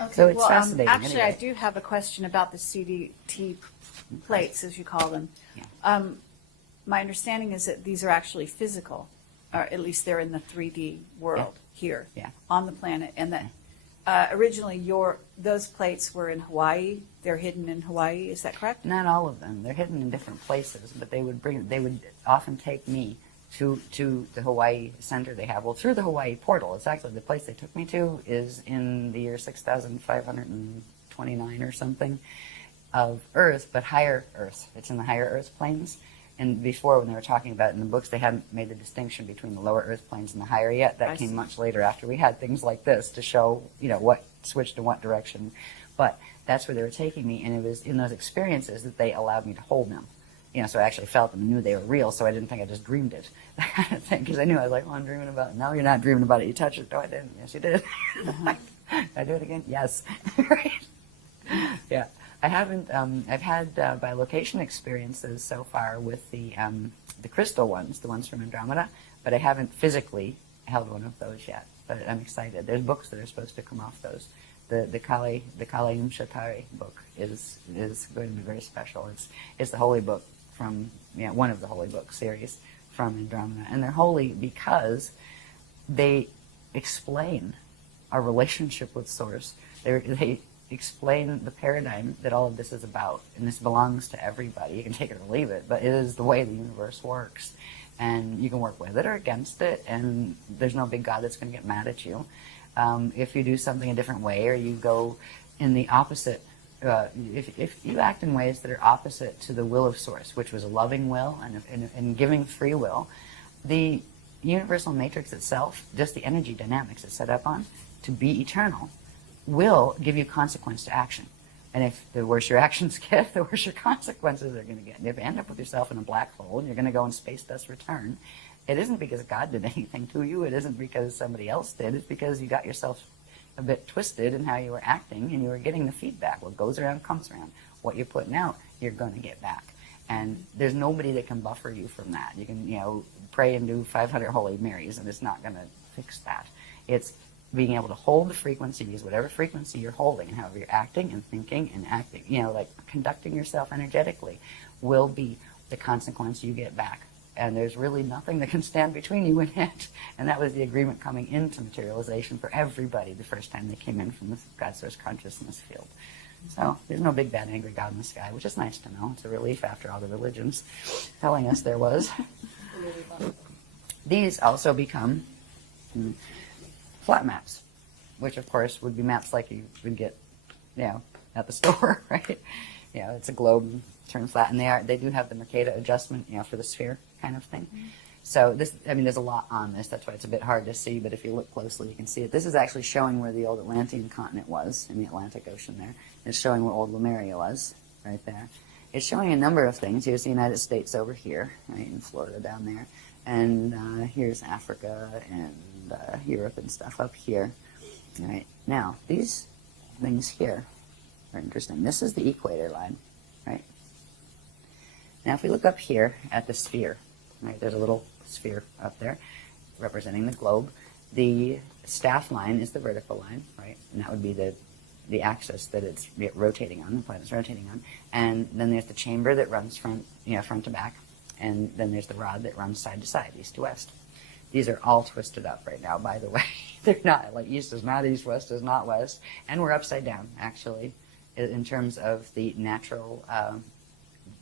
Okay, So it's well, fascinating. actually, anyway. I do have a question about the CDT plates, as you call them. Yeah. My understanding is that these are actually physical, or at least they're in the 3D world here Yeah. on the planet, and that originally those plates were in Hawaii. They're hidden in Hawaii. Is that correct? Not all of them. They're hidden in different places, but they would often take me to the Hawaii center they have. Well, through the Hawaii portal. It's actually the place they took me to is in the year 6,529 or something of Earth, but higher Earth. It's in the higher Earth planes. And before, when they were talking about it in the books, they hadn't made the distinction between the lower Earth planes and the higher yet. That came much later after we had things like this to show, what switched in what direction. But that's where they were taking me, and it was in those experiences that they allowed me to hold them. So I actually felt them and knew they were real, so I didn't think I just dreamed it, that kind of thing, because I knew I was like, I'm dreaming about it. No, you're not dreaming about it. You touched it. No, I didn't. Yes, you did. Did I do it again? Yes. Right? Yeah. I haven't, I've had bilocation experiences so far with the crystal ones, the ones from Andromeda, but I haven't physically held one of those yet, but I'm excited. There's books that are supposed to come off those. The Kali Shatari book is going to be very special. It's the holy book from, one of the holy book series from Andromeda, and they're holy because they explain our relationship with Source. They explain the paradigm that all of this is about, and this belongs to everybody. You can take it or leave it, but it is the way the universe works, and you can work with it or against it, and there's no big God that's going to get mad at you. If you do something a different way, or you go in the opposite, if you act in ways that are opposite to the will of Source, which was a loving will and giving free will, the universal matrix itself, just the energy dynamics it's set up on, to be eternal, will give you consequence to action. And if the worse your actions get, the worse your consequences are going to get. And if you end up with yourself in a black hole and you're going to go in space dust return, it isn't because God did anything to you. It isn't because somebody else did. It's because you got yourself a bit twisted in how you were acting, and you were getting the feedback. What goes around comes around. What you're putting out, you're going to get back. And there's nobody that can buffer you from that. You can, pray and do 500 Holy Marys, and it's not going to fix that. It's being able to hold the frequencies, whatever frequency you're holding, and however you're acting and thinking and acting, like conducting yourself energetically, will be the consequence you get back. And there's really nothing that can stand between you and it. And that was the agreement coming into materialization for everybody the first time they came in from the God Source consciousness field. So there's no big, bad, angry God in the sky, which is nice to know. It's a relief after all the religions telling us there was. These also become flat maps, which of course would be maps like you would get, at the store, right? It's a globe turned flat, and they do have the Mercator adjustment, for the sphere kind of thing. Mm-hmm. So there's a lot on this. That's why it's a bit hard to see, but if you look closely, you can see it. This is actually showing where the old Atlantean continent was in the Atlantic Ocean there. It's showing where old Lemuria was, right there. It's showing a number of things. Here's the United States over here, right, in Florida down there. And here's Africa and Europe and stuff up here. All right. Now, these things here are interesting. This is the equator line, right? Now, if we look up here at the sphere, right, there's a little sphere up there representing the globe. The staff line is the vertical line, right? And that would be the axis that it's rotating on, the planet's rotating on. And then there's the chamber that runs front to back. And then there's the rod that runs side to side, east to west. These are all twisted up right now, by the way. They're not, like east is not east, west is not west. And we're upside down, actually, in terms of the natural,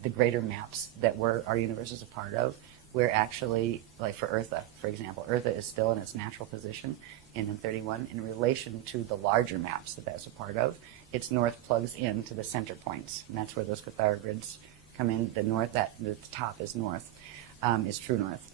the greater maps that our universe is a part of. We're actually, like for Eartha, for example, Eartha is still in its natural position in M31 in relation to the larger maps that's a part of. Its north plugs into the center points, and that's where those Cathara grids come in. The north, the top is north, is true north.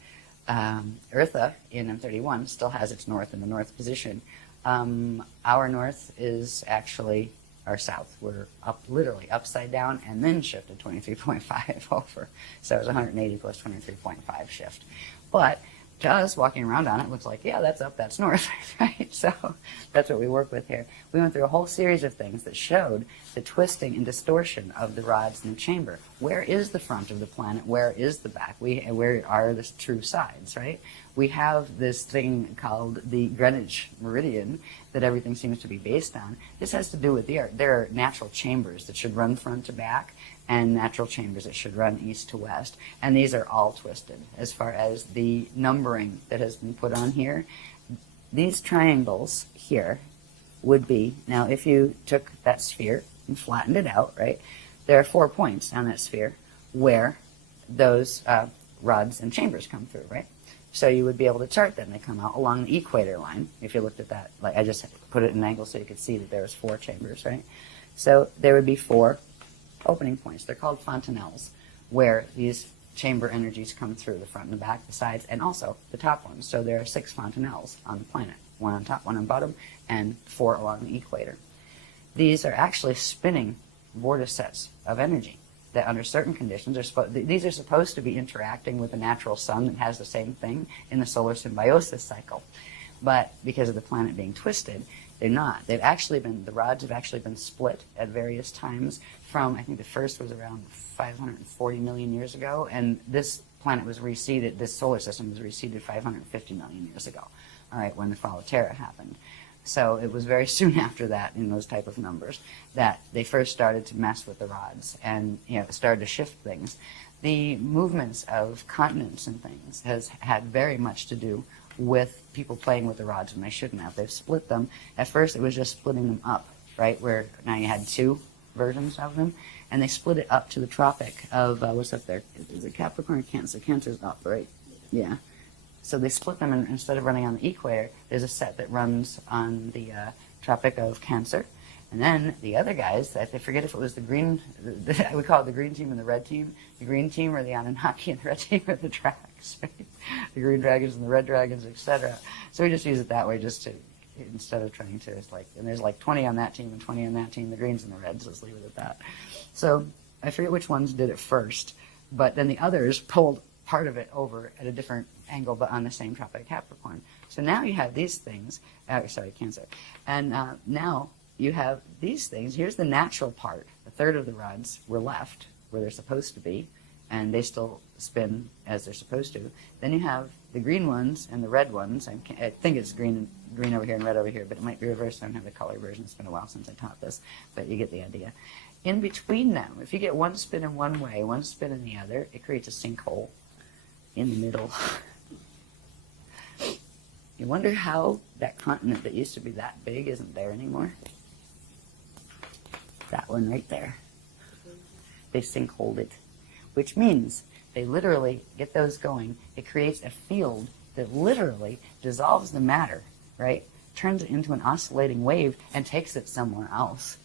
Eartha in M31 still has its north in the north position. Our north is actually our south. We're literally upside down and then shifted 23.5 over. So it was 180 plus 23.5 shift. But to us, walking around on it looks like, yeah, that's up, that's north, right? So that's what we work with here. We went through a whole series of things that showed the twisting and distortion of the rods in the chamber. Where is the front of the planet? Where is the back? Where are the true sides, right? we have this thing called the Greenwich meridian that everything seems to be based on. This has to do with there are natural chambers that should run front to back and natural chambers that should run east to west. And these are all twisted as far as the numbering that has been put on here. These triangles here would be, now if you took that sphere and flattened it out, right, there are 4 points on that sphere where those rods and chambers come through, right? So you would be able to chart them. They come out along the equator line. If you looked at that, like I just put it in an angle so you could see that there was 4 chambers, right? So there would be 4 opening points. They're called fontanelles, where these chamber energies come through the front and the back, the sides, and also the top ones. So there are 6 fontanelles on the planet, 1 on top, 1 on bottom, and 4 along the equator. These are actually spinning vortices of energy that under certain conditions these are supposed to be interacting with the natural sun that has the same thing in the solar symbiosis cycle. But because of the planet being twisted, they're not. The rods have actually been split at various times from, I think the first was around 540 million years ago, and this planet was reseeded, this solar system was reseeded 550 million years ago, all right, when the fall of Terra happened. So it was very soon after that, in those type of numbers, that they first started to mess with the rods and started to shift things. The movements of continents and things has had very much to do with people playing with the rods when they shouldn't have. They've split them. At first it was just splitting them up, right, where now you had 2 versions of them, and they split it up to the tropic of, what's up there? Is it Capricorn or Cancer? Cancer's up, right? Yeah. So they split them, and instead of running on the equator, there's a set that runs on the Tropic of Cancer. And then the other guys, I forget if it was the green, we call it the green team and the red team. The green team are the Anunnaki, and the red team are the dragons, right? The green dragons and the red dragons, etc. So we just use it that way, just to, instead of trying to, it's like, and there's like 20 on that team and 20 on that team, the greens and the reds, let's leave it at that. So I forget which ones did it first, but then the others pulled part of it over at a different angle, but on the same Tropic of Capricorn. So now you have these things, Cancer, and now you have these things. Here's the natural part. A third of the rods were left where they're supposed to be, and they still spin as they're supposed to. Then you have the green ones and the red ones. I think it's green over here and red over here, but it might be reversed. I don't have the color version. It's been a while since I taught this, but you get the idea. In between them, if you get one spin in one way, one spin in the other, it creates a sinkhole in the middle. You wonder how that continent that used to be that big isn't there anymore? That one right there. They sinkholed it, which means they literally get those going. It creates a field that literally dissolves the matter, right? Turns it into an oscillating wave and takes it somewhere else.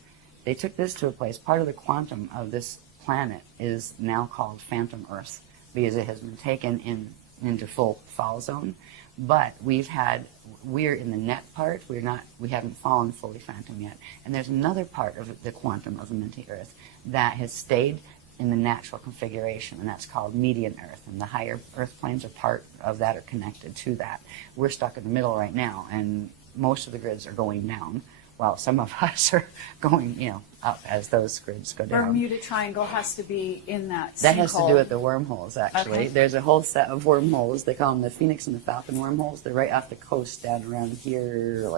They took this to a place. Part of the quantum of this planet is now called phantom Earth because it has been taken into full fall zone. But we're in the net part. We haven't fallen fully phantom yet. And there's another part of the quantum of the minty Earth that has stayed in the natural configuration, and that's called median Earth. And the higher Earth planes are part of that, are connected to that. We're stuck in the middle right now, and most of the grids are going down, while some of us are going, up as those grids go down. Bermuda Triangle has to be in that That has to sinkhole. do with the wormholes, actually. Okay. There's a whole set of wormholes. They call them the Phoenix and the Falcon wormholes. They're right off the coast down around here,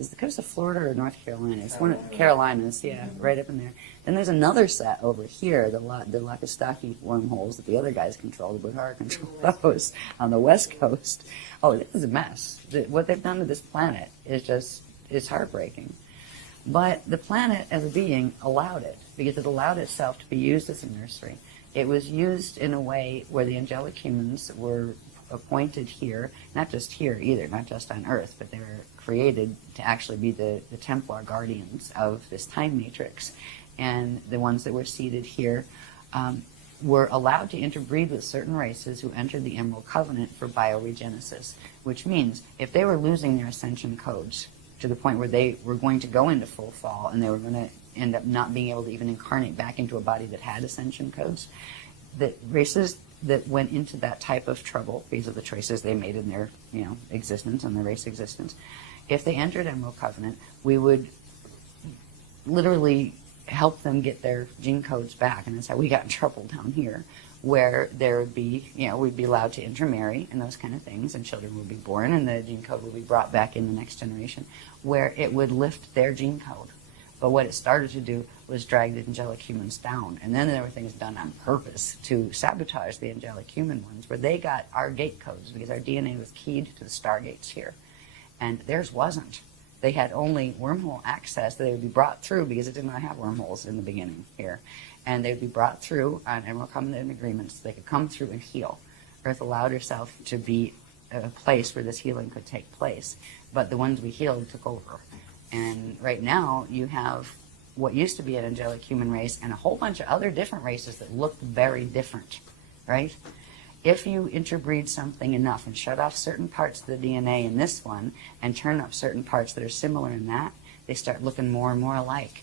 is the coast of Florida or North Carolina? It's one of the Carolinas, yeah, right up in there. Then there's another set over here, the Lakistaki wormholes that the other guys control. The Buhara control those on the west coast. Oh, this is a mess. What they've done to this planet is heartbreaking. But the planet as a being allowed it, because it allowed itself to be used as a nursery. It was used in a way where the angelic humans were appointed here, not just here either, not just on Earth, but they were created to actually be the Templar guardians of this time matrix. And the ones that were seated here were allowed to interbreed with certain races who entered the Emerald Covenant for bioregenesis, which means if they were losing their ascension codes to the point where they were going to go into full fall and they were going to end up not being able to even incarnate back into a body that had ascension codes, the races that went into that type of trouble because of the choices they made in their existence and their race existence, if they entered Emerald Covenant, we would literally help them get their gene codes back, and that's how we got in trouble down here, where there would be, we'd be allowed to intermarry and those kind of things, and children would be born, and the gene code would be brought back in the next generation, where it would lift their gene code. But what it started to do was drag the angelic humans down. And then there were things done on purpose to sabotage the angelic human ones, where they got our gate codes because our DNA was keyed to the stargates here. And theirs wasn't. They had only wormhole access that they would be brought through because it did not have wormholes in the beginning here. And they would be brought through on Emerald Covenant agreements. They could come through and heal. Earth allowed herself to be a place where this healing could take place. But the ones we healed took over. And right now, you have what used to be an angelic human race and a whole bunch of other different races that look very different, right? If you interbreed something enough and shut off certain parts of the DNA in this one and turn up certain parts that are similar in that, they start looking more and more alike.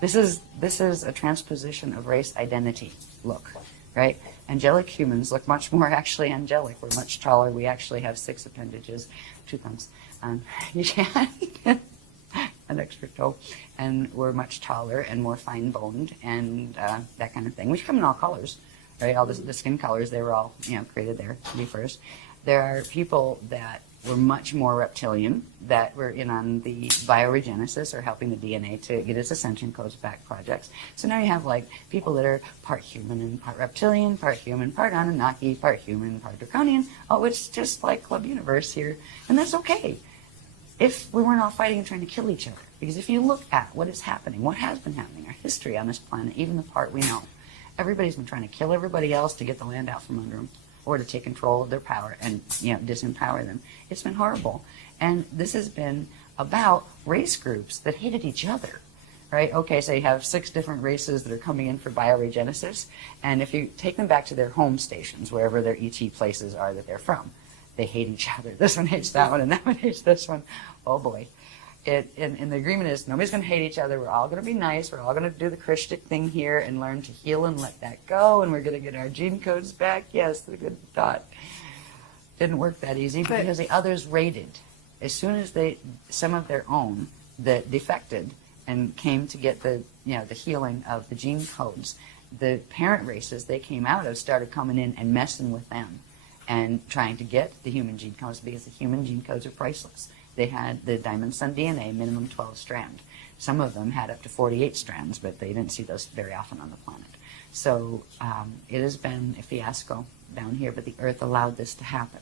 This is a transposition of race identity look. Right? Angelic humans look much more actually angelic. We're much taller. We actually have 6 appendages, 2 thumbs, an extra toe, and we're much taller and more fine-boned and that kind of thing. We come in all colors, right? All the skin colors, they were all created there to be first. There are people that were much more reptilian, that were in on the bioregenesis or helping the DNA to get its ascension codes back projects. So now you have like people that are part human and part reptilian, part human, part Anunnaki, part human, part draconian. Oh, it's just like Club Universe here. And that's okay if we weren't all fighting and trying to kill each other. Because if you look at what is happening, what has been happening, our history on this planet, even the part we know, everybody's been trying to kill everybody else to get the land out from under them, or to take control of their power and disempower them. It's been horrible. And this has been about race groups that hated each other, right? Okay, so you have 6 different races that are coming in for bioregenesis, and if you take them back to their home stations, wherever their ET places are that they're from, they hate each other. This one hates that one, and that one hates this one. Oh boy. And the agreement is nobody's going to hate each other. We're all going to be nice. We're all going to do the Christic thing here and learn to heal and let that go. And we're going to get our gene codes back. Yes, the good thought. Didn't work that easy because the others raided. As soon as some of their own that defected and came to get the healing of the gene codes, the parent races they came out of started coming in and messing with them and trying to get the human gene codes because the human gene codes are priceless. They had the Diamond Sun DNA, minimum 12 strand. Some of them had up to 48 strands, but they didn't see those very often on the planet. So it has been a fiasco down here, but the Earth allowed this to happen.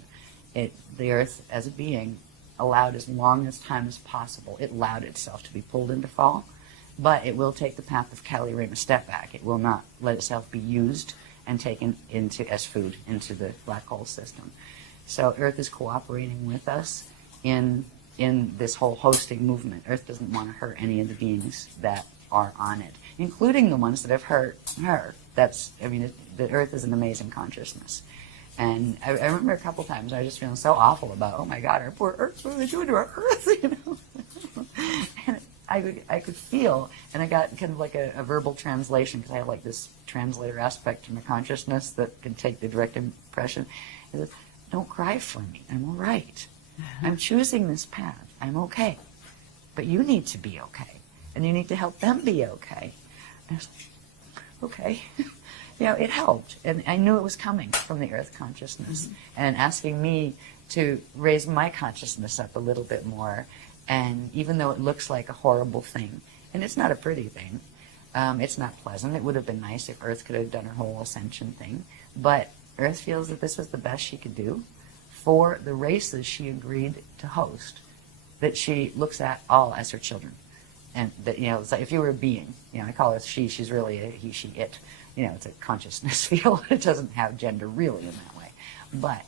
The Earth, as a being, allowed as long as time as possible. It allowed itself to be pulled into fall, but it will take the path of Kali Rim a step back. It will not let itself be used and taken into as food into the black hole system. So Earth is cooperating with us in this whole hosting movement. Earth doesn't want to hurt any of the beings that are on it, including the ones that have hurt her. The Earth is an amazing consciousness. And I remember a couple times I was just feeling so awful about, oh my God, our poor Earth, what are they doing to our Earth, And I could feel, and I got kind of like a verbal translation, because I have like this translator aspect to my consciousness that can take the direct impression. It said, don't cry for me, I'm all right. I'm choosing this path. I'm okay. But you need to be okay. And you need to help them be okay. And I was like, okay. It helped. And I knew it was coming from the Earth consciousness and asking me to raise my consciousness up a little bit more. And even though it looks like a horrible thing, and it's not a pretty thing, it's not pleasant. It would have been nice if Earth could have done her whole ascension thing. But Earth feels that this was the best she could do for the races she agreed to host, that she looks at all as her children. And that, it's like if you were a being, I call her she, she's really a he, she, it. It's a consciousness field. It doesn't have gender really in that way. But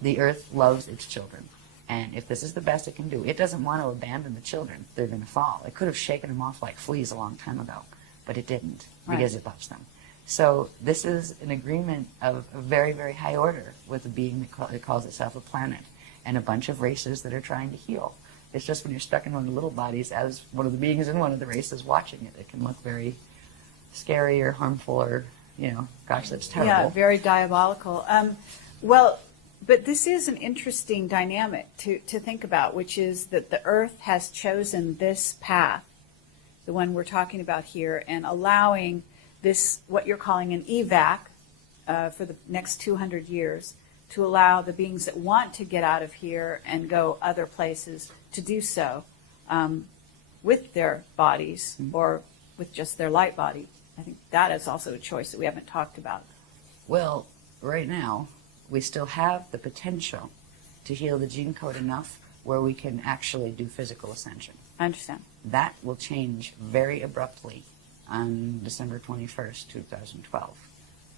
the Earth loves its children. And if this is the best it can do, it doesn't want to abandon the children. They're going to fall. It could have shaken them off like fleas a long time ago, but it didn't because it loves them. So this is an agreement of a very, very high order with a being that calls itself a planet and a bunch of races that are trying to heal. It's just when you're stuck in one of the little bodies as one of the beings in one of the races watching it, it can look very scary or harmful or, gosh, that's terrible. Yeah, very diabolical. But this is an interesting dynamic to think about, which is that the Earth has chosen this path the one we're talking about here, and allowing this, what you're calling an evac, for the next 200 years, to allow the beings that want to get out of here and go other places to do so, with their bodies or with just their light body. I think that is also a choice that we haven't talked about. Well, right now, we still have the potential to heal the gene code enough where we can actually do physical ascension. I understand. That will change very abruptly on December 21st, 2012,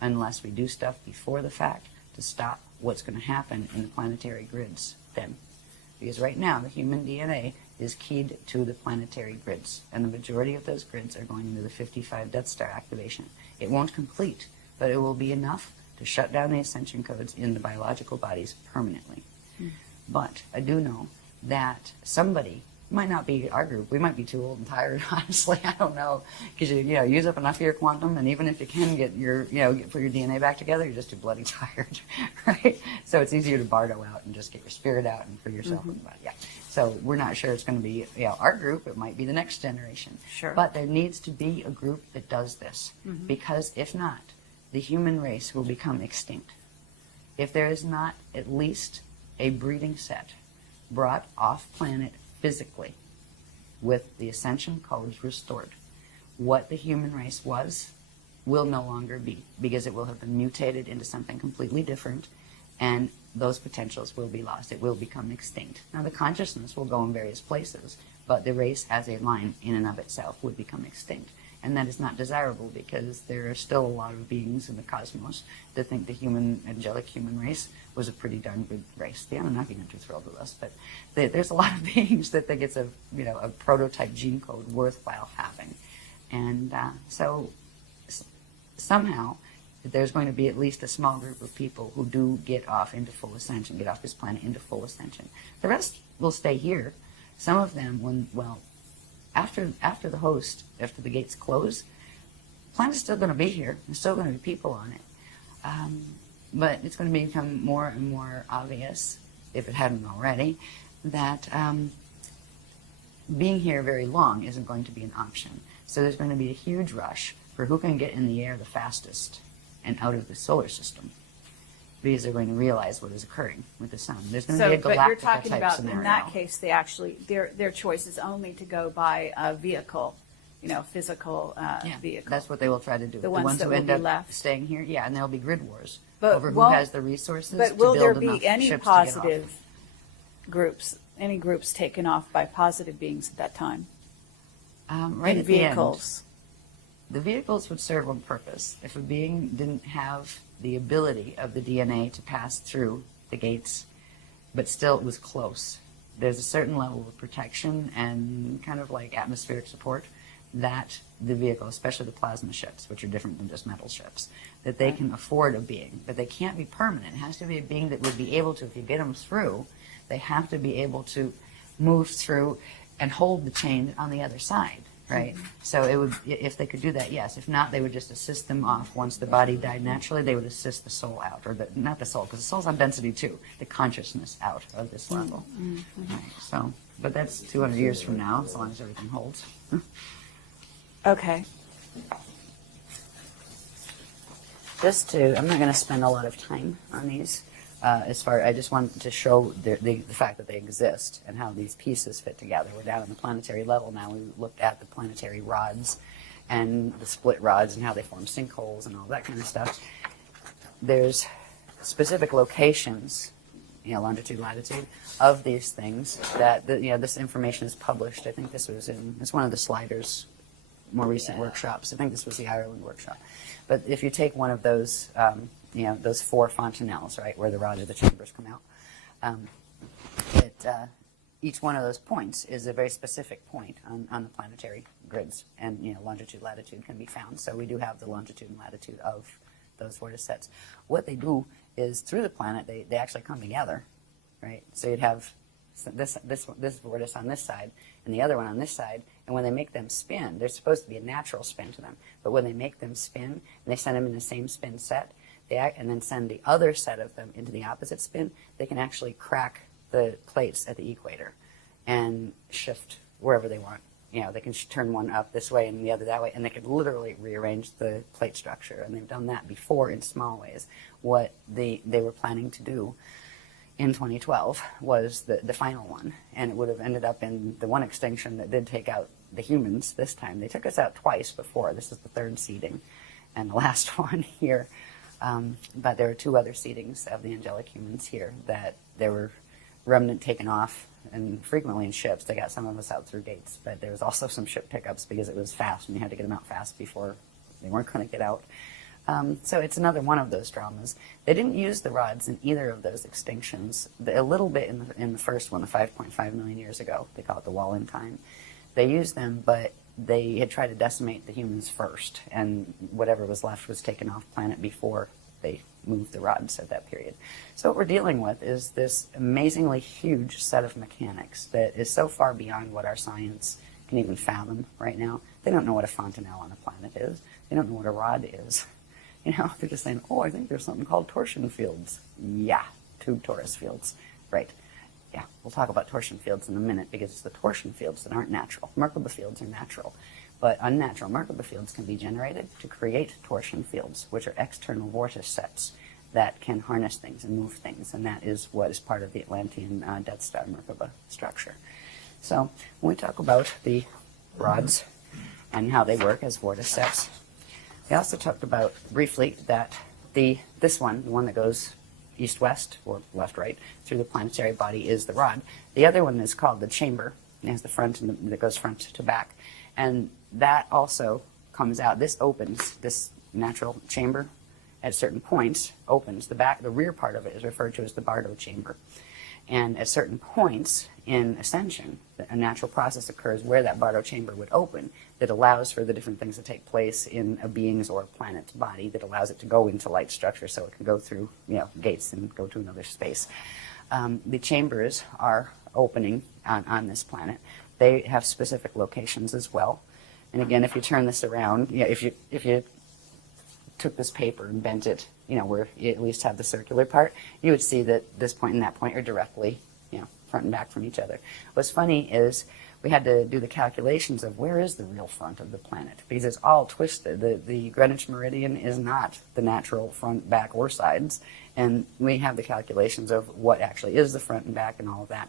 unless we do stuff before the fact to stop what's going to happen in the planetary grids then. Because right now, the human DNA is keyed to the planetary grids, and the majority of those grids are going into the 55 Death Star activation. It won't complete, but it will be enough to shut down the ascension codes in the biological bodies permanently. But I do know that somebody, might not be our group, we might be too old and tired, honestly, I don't know, because you use up enough of your quantum, and even if you can get your, put your DNA back together, you're just too bloody tired, right? So it's easier to bardo out and just get your spirit out and free yourself from the body, So we're not sure it's going to be, our group, it might be the next generation. Sure. But there needs to be a group that does this, because if not, the human race will become extinct. If there is not at least a breeding set brought off planet physically with the ascension codes restored, what the human race was will no longer be, because it will have been mutated into something completely different, and those potentials will be lost. It will become extinct. Now, the consciousness will go in various places, but the race as a line in and of itself would become extinct. And that is not desirable, because there are still a lot of beings in the cosmos that think the angelic human race was a pretty darn good race. The Anunnaki aren't too thrilled with us, but there's a lot of beings that think it's a prototype gene code worthwhile having. And so somehow there's going to be at least a small group of people who do get off into full ascension, get off this planet into full ascension. The rest will stay here. Some of them, after the gates close, the planet's still going to be here. There's still going to be people on it. But it's going to become more and more obvious, if it hadn't already, that being here very long isn't going to be an option. So there's going to be a huge rush for who can get in the air the fastest and out of the solar system, because they're going to realize what is occurring with the sun. There's going to be a but you're galactica talking type about, scenario. in that case, they actually, their choice is only to go by a vehicle, physical vehicle. That's what they will try to do. The ones that who will end be up left. Staying here, and there'll be grid wars But over who won't- has the resources But to will build there enough be any ships to get off. positive groups, any groups taken off by positive beings at that time? Right in at the end, vehicles. the vehicles would serve one purpose. If a being didn't have the ability of the DNA to pass through the gates, but still it was close, there's a certain level of protection and kind of like atmospheric support that the vehicle, especially the plasma ships, which are different than just metal ships, that they can afford a being. But they can't be permanent. It has to be a being that would be able to, if you get them through, they have to be able to move through and hold the chain on the other side, right? So it would, if they could do that, yes. If not, they would just assist them off. Once the body died naturally, they would assist the soul out, or not the soul, because the soul's on density too, the consciousness out of this level. Right, so, but that's 200 years from now, as long as everything holds. Okay. I'm not going to spend a lot of time on these. I just wanted to show the fact that they exist and how these pieces fit together. We're down on the planetary level now. We looked at the planetary rods and the split rods and how they form sinkholes and all that kind of stuff. There's specific locations, longitude, latitude, of these things that, this information is published. I think it's one of the Sliders' more recent workshops. I think this was the Ireland workshop. But if you take one of those, those 4 fontanelles, right, where the rod or the chambers come out, each one of those points is a very specific point on the planetary grids, and longitude, latitude can be found. So we do have the longitude and latitude of those vorticets. What they do is, through the planet, they actually come together, right? So you'd have this vortex on this side and the other one on this side, and when they make them spin, there's supposed to be a natural spin to them, but when they make them spin and they send them in the same spin set, and then send the other set of them into the opposite spin, they can actually crack the plates at the equator and shift wherever they want, they can turn one up this way and the other that way, and they could literally rearrange the plate structure. And they've done that before in small ways. What they were planning to do in 2012 was the final one, and it would have ended up in the one extinction that did take out the humans this time. They took us out twice before. This is the third seeding and the last one here. But there were 2 other seedings of the angelic humans here that there were remnant taken off, and frequently in ships. They got some of us out through gates, but there was also some ship pickups because it was fast and you had to get them out fast before they weren't going to get out. So it's another one of those dramas. They didn't use the rods in either of those extinctions. A little bit in the first one, the 5.5 million years ago. They call it the wall in time. They used them, but they had tried to decimate the humans first, and whatever was left was taken off planet before they moved the rods at that period. So what we're dealing with is this amazingly huge set of mechanics that is so far beyond what our science can even fathom right now. They don't know what a fontanelle on a planet is. They don't know what a rod is. They're just saying, oh, I think there's something called torsion fields. Yeah, 2 torus fields. Right. Yeah, we'll talk about torsion fields in a minute because it's the torsion fields that aren't natural. Merkaba fields are natural. But unnatural Merkaba fields can be generated to create torsion fields, which are external vortice sets that can harness things and move things. And that is what is part of the Atlantean Death Star Merkaba structure. So when we talk about the rods and how they work as vortice sets, we also talked about briefly that this one, the one that goes east-west or left-right through the planetary body, is the rod. The other one is called the chamber. It has the front and that goes front to back. And that also comes out. This opens, this natural chamber at certain points opens. The rear part of it is referred to as the Bardo chamber. And at certain points in ascension, a natural process occurs where that Bardo chamber would open that allows for the different things to take place in a being's or a planet's body, that allows it to go into light structure so it can go through gates and go to another space. The chambers are opening on this planet. They have specific locations as well. And again, if you turn this around, if you took this paper and bent it, where you at least have the circular part, you would see that this point and that point are directly, front and back from each other. What's funny is we had to do the calculations of where is the real front of the planet, because it's all twisted. The Greenwich meridian is not the natural front, back, or sides, and we have the calculations of what actually is the front and back and all of that.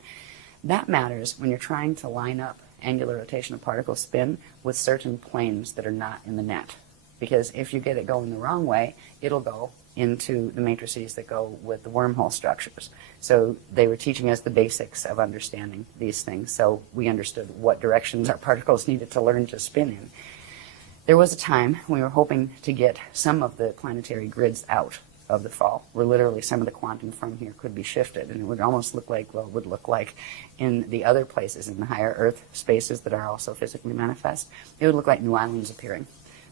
That matters when you're trying to line up angular rotation of particle spin with certain planes that are not in the net. Because if you get it going the wrong way, it'll go into the matrices that go with the wormhole structures. So they were teaching us the basics of understanding these things, so we understood what directions our particles needed to learn to spin in. There was a time we were hoping to get some of the planetary grids out of the fall, where literally some of the quantum from here could be shifted, and it would almost look like, well, it would look like in the other places, in the higher Earth spaces that are also physically manifest, it would look like new islands appearing,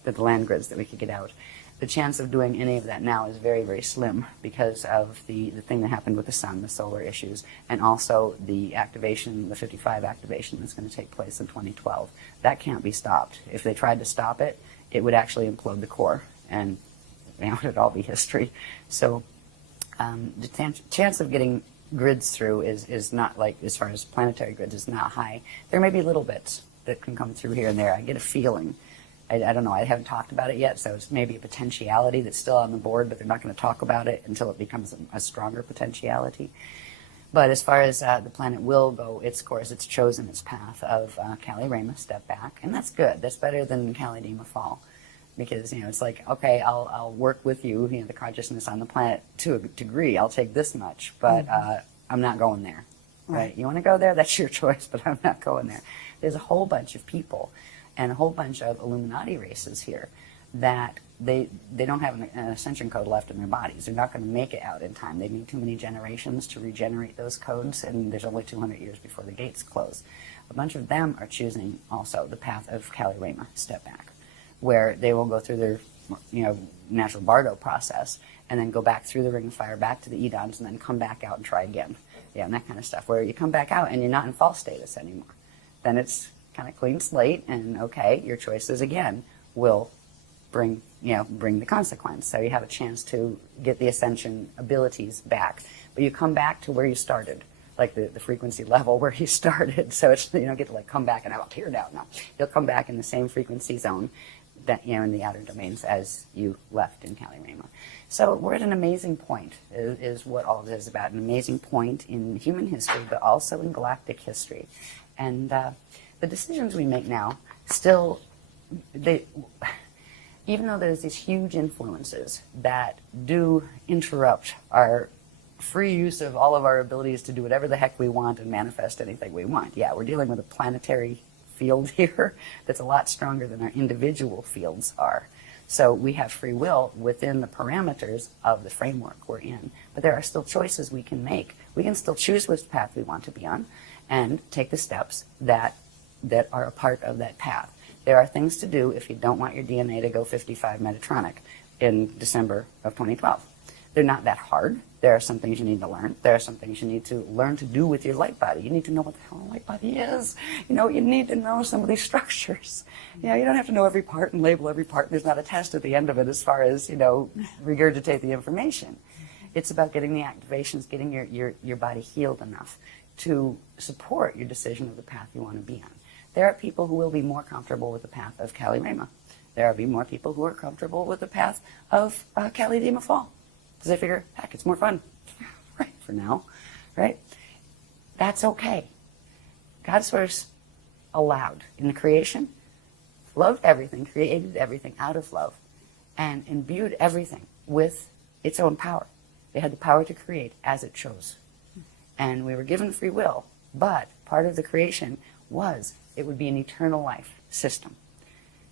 that the land grids that we could get out. The chance of doing any of that now is very, very slim because of the thing that happened with the sun, the solar issues, and also the activation, the 55 activation that's going to take place in 2012. That can't be stopped. If they tried to stop it, it would actually implode the core, and it would all be history. So the chance of getting grids through is not, like, as far as planetary grids, is not high. There may be little bits that can come through here and there. I get a feeling. I don't know, I haven't talked about it yet, so it's maybe a potentiality that's still on the board, but they're not going to talk about it until it becomes a stronger potentiality. But as far as the planet will go its course, it's chosen its path of Kali Rama, step back, and that's good. That's better than Kali Dima fall, because it's like, okay, I'll work with you, the consciousness on the planet to a degree. I'll take this much, but I'm not going there. Right? You want to go there? That's your choice, but I'm not going there. There's a whole bunch of people and a whole bunch of Illuminati races here that they don't have an ascension code left in their bodies. They're not going to make it out in time. They need too many generations to regenerate those codes, and there's only 200 years before the gates close. A bunch of them are choosing also the path of Kali Rama, step back, where they will go through their natural Bardo process and then go back through the Ring of Fire, back to the Edons, and then come back out and try again. Yeah, and that kind of stuff, where you come back out and you're not in false status anymore. Then it's kind of clean slate, and okay, your choices again will bring the consequence. So you have a chance to get the ascension abilities back, but you come back to where you started, like the frequency level where he started. So it's, you don't get to like come back and I'm up here now. No, you'll come back in the same frequency zone that, you know, in the outer domains as you left in Kali Rama. So we're at an amazing point, is what all this is about, an amazing point in human history, but also in galactic history. And the decisions we make now still, even though there's these huge influences that do interrupt our free use of all of our abilities to do whatever the heck we want and manifest anything we want. Yeah, we're dealing with a planetary field here that's a lot stronger than our individual fields are. So we have free will within the parameters of the framework we're in. But there are still choices we can make. We can still choose which path we want to be on and take the steps that are a part of that path. There are things to do if you don't want your DNA to go 55 Metatronic in December of 2012. They're not that hard. There are some things you need to learn. There are some things you need to learn to do with your light body. You need to know what the hell a light body is. You know, you need to know some of these structures. You know, you don't have to know every part and label every part. There's not a test at the end of it as far as, you know, regurgitate the information. It's about getting the activations, getting your body healed enough to support your decision of the path you want to be on. There are people who will be more comfortable with the path of Kali Rama. There will be more people who are comfortable with the path of Kali Dima Fall. Because they figure, heck, it's more fun, right, for now, right? That's okay. God source allowed in the creation, loved everything, created everything out of love, and imbued everything with its own power. It had the power to create as it chose. And we were given free will, but part of the creation was it would be an eternal life system.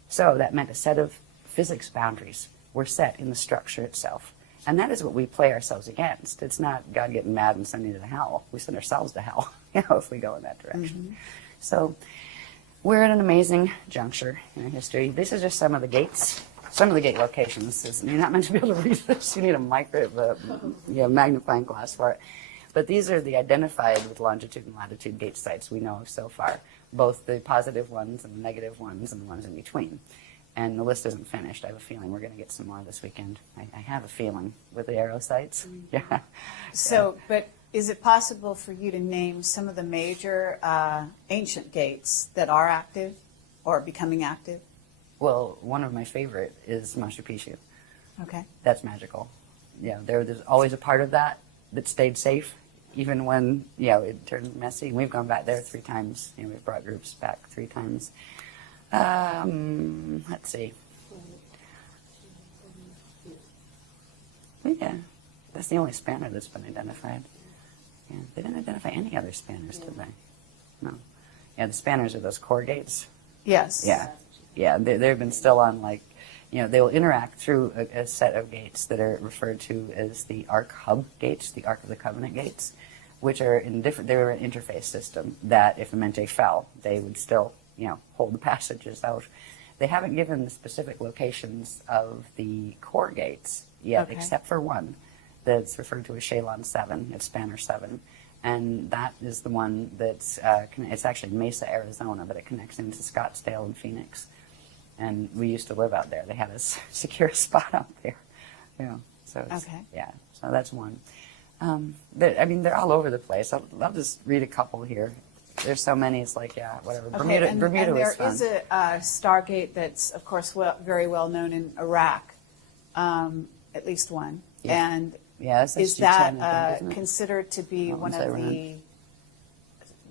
So that meant a set of physics boundaries were set in the structure itself. And that is what we play ourselves against. It's not God getting mad and sending you to hell. We send ourselves to hell, you know, if we go in that direction. Mm-hmm. So we're at an amazing juncture in our history. This is just some of the gates, some of the gate locations. You're not meant to be able to read this. You need a magnifying glass for it. But these are the identified with longitude and latitude gate sites we know of so far, both the positive ones and the negative ones and the ones in between. And the list isn't finished. I have a feeling we're going to get some more this weekend. I have a feeling with the arrow sites. Mm-hmm. Yeah. So, but is it possible for you to name some of the major ancient gates that are active or becoming active? Well, one of my favorite is Machu Picchu. Okay. That's magical. Yeah, there's always a part of that stayed safe, even when, it turned messy. We've gone back there 3 times. We've brought groups back 3 times. Let's see. Yeah, that's the only spanner that's been identified. Yeah, they didn't identify any other spanners, did they? No. Yeah, the spanners are those core gates. Yes. Yeah, they've been still on, they will interact through a set of gates that are referred to as the Ark Hub gates, the Ark of the Covenant gates, which are they're an interface system that if a Mente fell, they would still hold the passages out. They haven't given the specific locations of the core gates yet, okay, except for one that's referred to as Shalon 7. It's Spanner 7. And that is the one that's, it's actually Mesa, Arizona, but it connects into Scottsdale and Phoenix. And we used to live out there. They had a secure spot out there. So it's, okay. Yeah, so that's one. They're all over the place. I'll just read a couple here. There's so many, it's whatever. Okay, Bermuda was fun. And there is a Stargate that's, of course, very well known in Iraq, at least one. Yeah. And that's is that considered to be one of the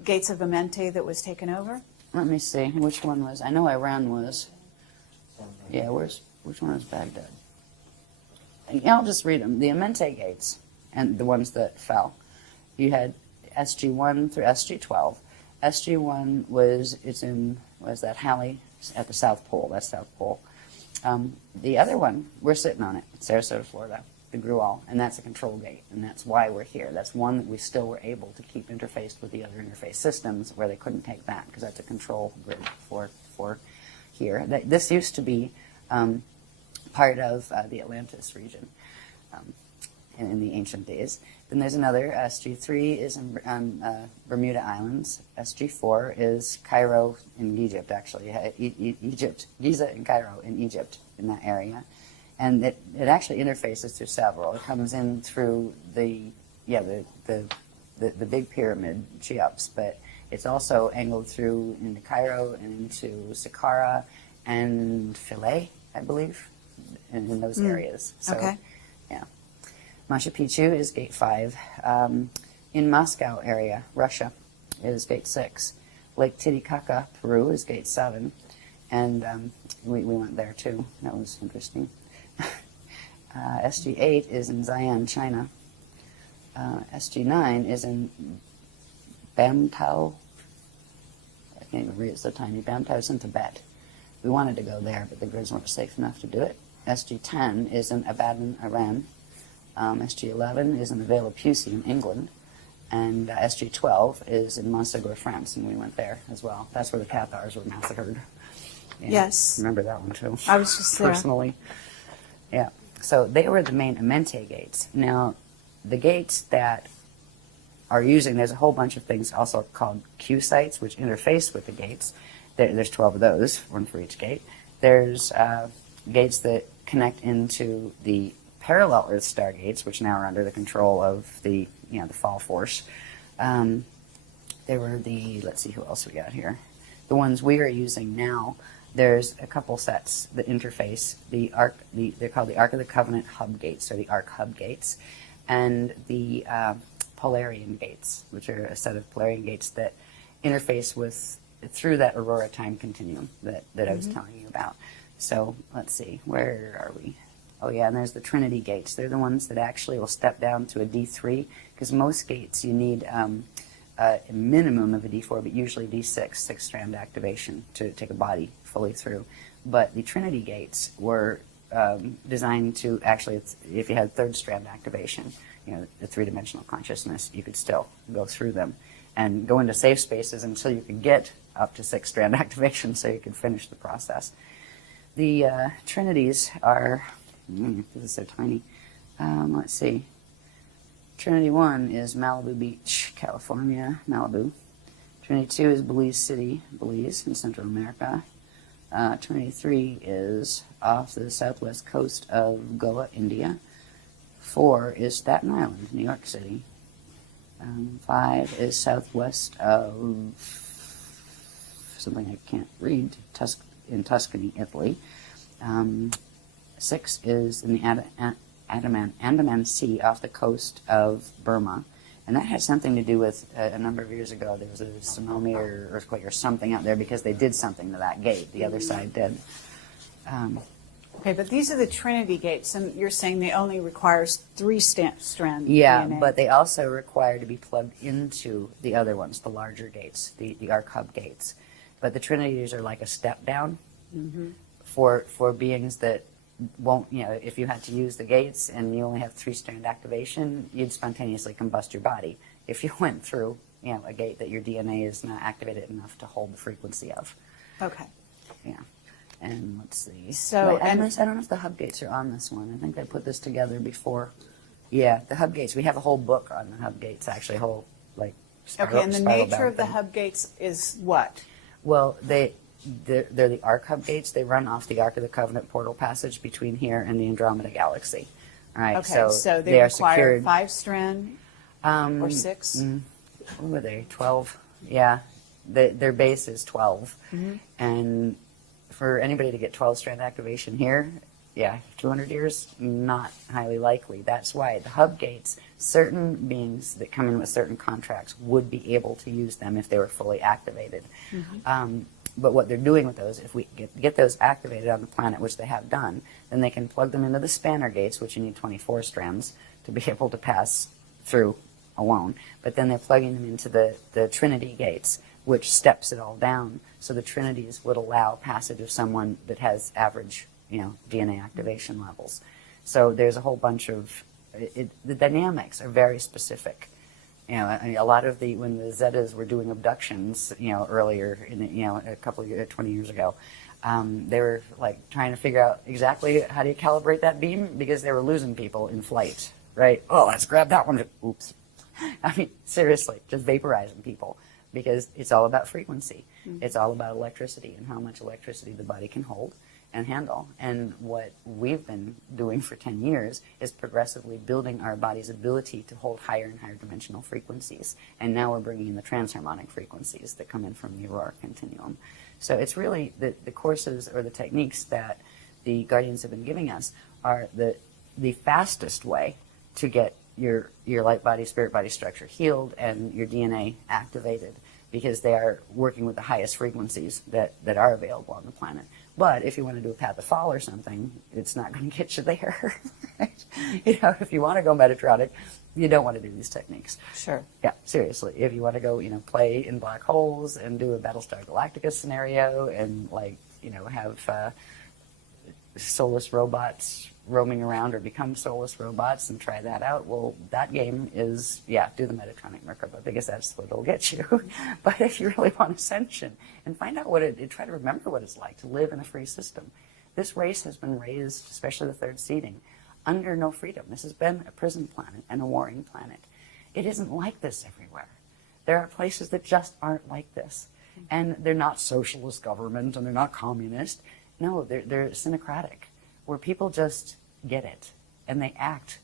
gates of Amente that was taken over? Let me see. Which one was? I know Iran was. Yeah, which one was Baghdad? I'll just read them. The Amente gates and the ones that fell. You had SG1 through SG12. SG1 was that Halley at the South Pole. That's South Pole. The other one, we're sitting on it, Sarasota, Florida, the Grual, and that's a control gate, and that's why we're here. That's one that we still were able to keep interfaced with the other interface systems where they couldn't take that because that's a control grid for here. This used to be part of the Atlantis region in the ancient days. Then there's another, SG3 is on Bermuda Islands. SG4 is Cairo in Egypt, actually. Egypt, Giza and Cairo in Egypt, in that area. And it actually interfaces through several. It comes in through the the big pyramid, Cheops, but it's also angled through into Cairo and into Saqqara and Philae, I believe, in those areas. So, okay. yeah. Machu Picchu is gate 5. In Moscow area, Russia, is gate 6. Lake Titicaca, Peru, is gate 7. And we went there too. That was interesting. SG8 is in Xi'an, China. SG9 is in Bamtao. I can't even read, it's so tiny. Bamtao is in Tibet. We wanted to go there, but the grids weren't safe enough to do it. SG10 is in Abadan, Iran. SG11 is in the Vale of Pusey in England. And SG12 is in Montségur, France, and we went there as well. That's where the Cathars were massacred. Yeah, Yes. Remember that one too. I was just there. Personally. Yeah. So they were the main Amenti gates. Now, the gates that are using, there's a whole bunch of things also called Q sites, which interface with the gates. There's 12 of those, one for each gate. There's gates that connect into the parallel Earth star gates, which now are under the control of the fall force. There were let's see who else we got here. The ones we are using now, there's a couple sets that interface they're called the Ark of the Covenant hub gates, or the Ark hub gates, and the Polarian gates, which are a set of Polarian gates that interface through that Aurora time continuum that I was telling you about. So let's see, where are we? Oh yeah, and there's the Trinity gates. They're the ones that actually will step down to a D3, because most gates you need a minimum of a D4, but usually D6, 6-strand activation to take a body fully through. But the Trinity gates were designed to actually, if you had 3rd-strand activation, the 3-dimensional consciousness, you could still go through them and go into safe spaces until you could get up to 6-strand activation so you could finish the process. The Trinities are, this is so tiny, let's see. Trinity 1 is Malibu Beach, California, Malibu. Trinity 2 is Belize City, Belize, in Central America. Trinity 3 is off the southwest coast of Goa, India. 4 is Staten Island, New York City. 5 is southwest of something I can't read, in Tuscany, Italy. 6 is in the Andaman Sea off the coast of Burma. And that had something to do with a number of years ago, there was a tsunami or earthquake or something out there because they did something to that gate. The other side did. Okay, but these are the Trinity gates, and you're saying they only requires 3-strand Yeah, DNA. but they also require to be plugged into the other ones, the larger gates, the Ark hub gates. But the Trinities are like a step down for beings that won't, if you had to use the gates and you only have 3-strand activation, you'd spontaneously combust your body if you went through, a gate that your DNA is not activated enough to hold the frequency of. Okay. Yeah. And let's see. So, I don't know if the hub gates are on this one. I think I put this together before. Yeah, the hub gates. We have a whole book on the hub gates, actually, a whole, Okay, and the nature of the hub gates is what? Well, they're the Ark hub gates. They run off the Ark of the Covenant portal passage between here and the Andromeda Galaxy. All right, Okay, so they are require secured. 5-strand or 6? What were they? 12? Yeah, their base is 12, and for anybody to get 12-strand activation here, 200 years, not highly likely. That's why the hub gates, certain beings that come in with certain contracts would be able to use them if they were fully activated. But what they're doing with those, if we get those activated on the planet, which they have done, then they can plug them into the spanner gates, which you need 24 strands to be able to pass through alone. But then they're plugging them into the Trinity gates, which steps it all down. So the Trinities would allow passage of someone that has average, DNA activation levels. So there's a whole bunch of, the dynamics are very specific. A lot of when the Zetas were doing abductions, earlier in, a couple of years, 20 years ago, they were trying to figure out exactly how do you calibrate that beam because they were losing people in flight, right? Oh, let's grab that one. Oops. I mean, seriously, just vaporizing people because it's all about frequency. It's all about electricity and how much electricity the body can hold. and handle. And what we've been doing for 10 years is progressively building our body's ability to hold higher and higher dimensional frequencies. And now we're bringing in the transharmonic frequencies that come in from the Aurora continuum. So it's really the courses or the techniques that the Guardians have been giving us are the fastest way to get your light body, spirit body structure healed and your DNA activated, because they are working with the highest frequencies that are available on the planet. But if you want to do a path of fall or something, it's not going to get you there. If you want to go Metatronic, you don't want to do these techniques. Sure. Yeah, seriously. If you want to go, play in black holes and do a Battlestar Galactica scenario and have soulless robots roaming around or become soulless robots and try that out, well, that game is, do the Metatronic Merkaba, because that's what it'll get you. But if you really want ascension and find out try to remember what it's like to live in a free system. This race has been raised, especially the third seeding, under no freedom. This has been a prison planet and a warring planet. It isn't like this everywhere. There are places that just aren't like this. And they're not socialist government and they're not communist. No, they're synocratic, where people just get it and they act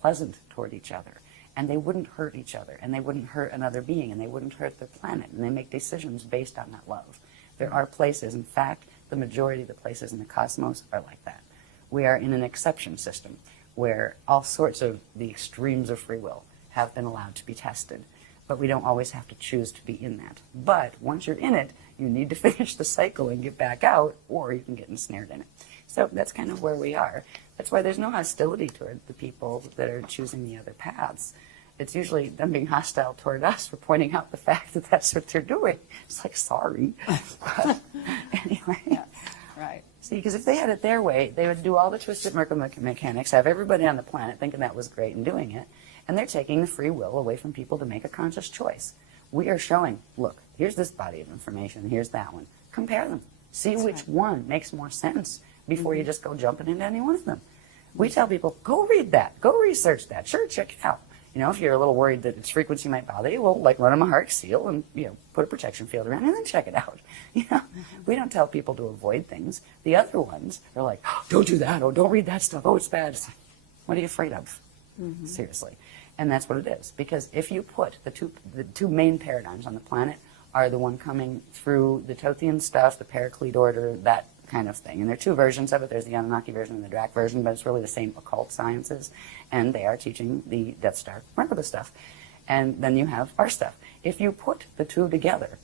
pleasant toward each other, and they wouldn't hurt each other, and they wouldn't hurt another being, and they wouldn't hurt the planet, and they make decisions based on that love. There are places, in fact, the majority of the places in the cosmos are like that. We are in an exception system where all sorts of the extremes of free will have been allowed to be tested, but we don't always have to choose to be in that. But once you're in it, you need to finish the cycle and get back out, or you can get ensnared in it. So that's kind of where we are. That's why there's no hostility toward the people that are choosing the other paths. It's usually them being hostile toward us for pointing out the fact that that's what they're doing. It's like, sorry. But anyway. Yeah, right. See, because if they had it their way, they would do all the twisted Merkaba mechanics, have everybody on the planet thinking that was great and doing it, and they're taking the free will away from people to make a conscious choice. We are showing, look, here's this body of information, here's that one. Compare them. See which one makes more sense before you just go jumping into any one of them. We tell people, go read that, go research that, sure, check it out. If you're a little worried that its frequency might bother you, well, run them a heart seal and, put a protection field around it and then check it out. We don't tell people to avoid things. The other ones are like, oh, don't do that, oh, don't read that stuff, oh, it's bad. It's like, what are you afraid of? Seriously. And that's what it is. Because if you put the two main paradigms on the planet are the one coming through the Tothian stuff, the Paraclete order, that kind of thing. And there are two versions of it. There's the Anunnaki version and the Drac version, but it's really the same occult sciences. And they are teaching the Death Star Merkaba stuff. And then you have our stuff. If you put the two together,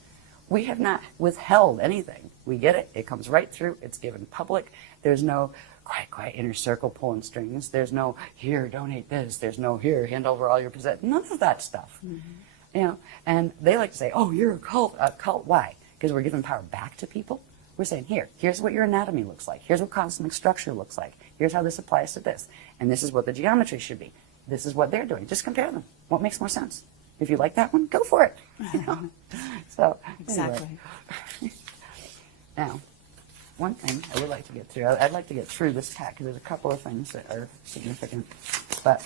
we have not withheld anything. We get it. It comes right through. It's given public. There's no quiet inner circle pulling strings. There's no, here, donate this. There's no, here, hand over all your possessions. None of that stuff. And they like to say, oh, you're a cult. Why? Because we're giving power back to people. We're saying, here's what your anatomy looks like. Here's what cosmic structure looks like. Here's how this applies to this. And this is what the geometry should be. This is what they're doing. Just compare them. What makes more sense? If you like that one, go for it. So, Exactly. Anyway. Now, one thing I would like to get through, I'd like to get through this pack, because there's a couple of things that are significant. But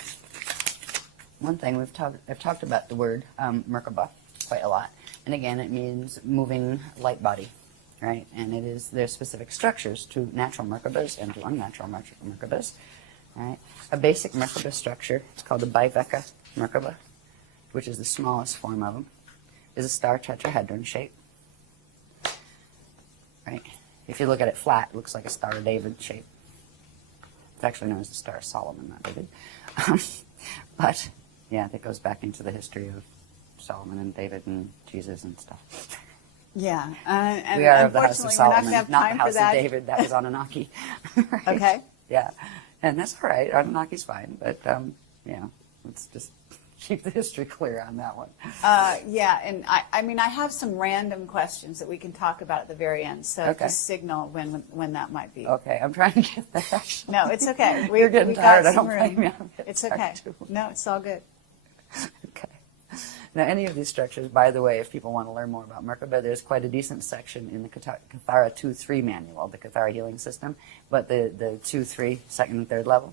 one thing, I've talked about the word Merkaba quite a lot. And again, it means moving light body. Right, and there's specific structures to natural Merkabas and to unnatural Merkabas. Right, a basic Merkaba structure, it's called the Biveka Merkaba, which is the smallest form of them, is a star tetrahedron shape. Right, if you look at it flat, it looks like a Star of David shape. It's actually known as the Star of Solomon, not David. But yeah, that goes back into the history of Solomon and David and Jesus and stuff. Yeah, and we are of the House of Solomon, we're not not going to have time the House for that. of David. That was Anunnaki. Right? Okay. Yeah, and that's all right. Anunnaki's fine, but let's just keep the history clear on that one. Yeah, and I have some random questions that we can talk about at the very end. So just signal when that might be. Okay, I'm trying to get there. Actually. No, it's okay. You're getting tired. I don't room. blame you. It's okay. No, it's all good. Okay. Now, any of these structures, by the way, if people want to learn more about Merkaba, there's quite a decent section in the Cathara 2-3 manual, the Cathara healing system, but the 2-3, second and third level,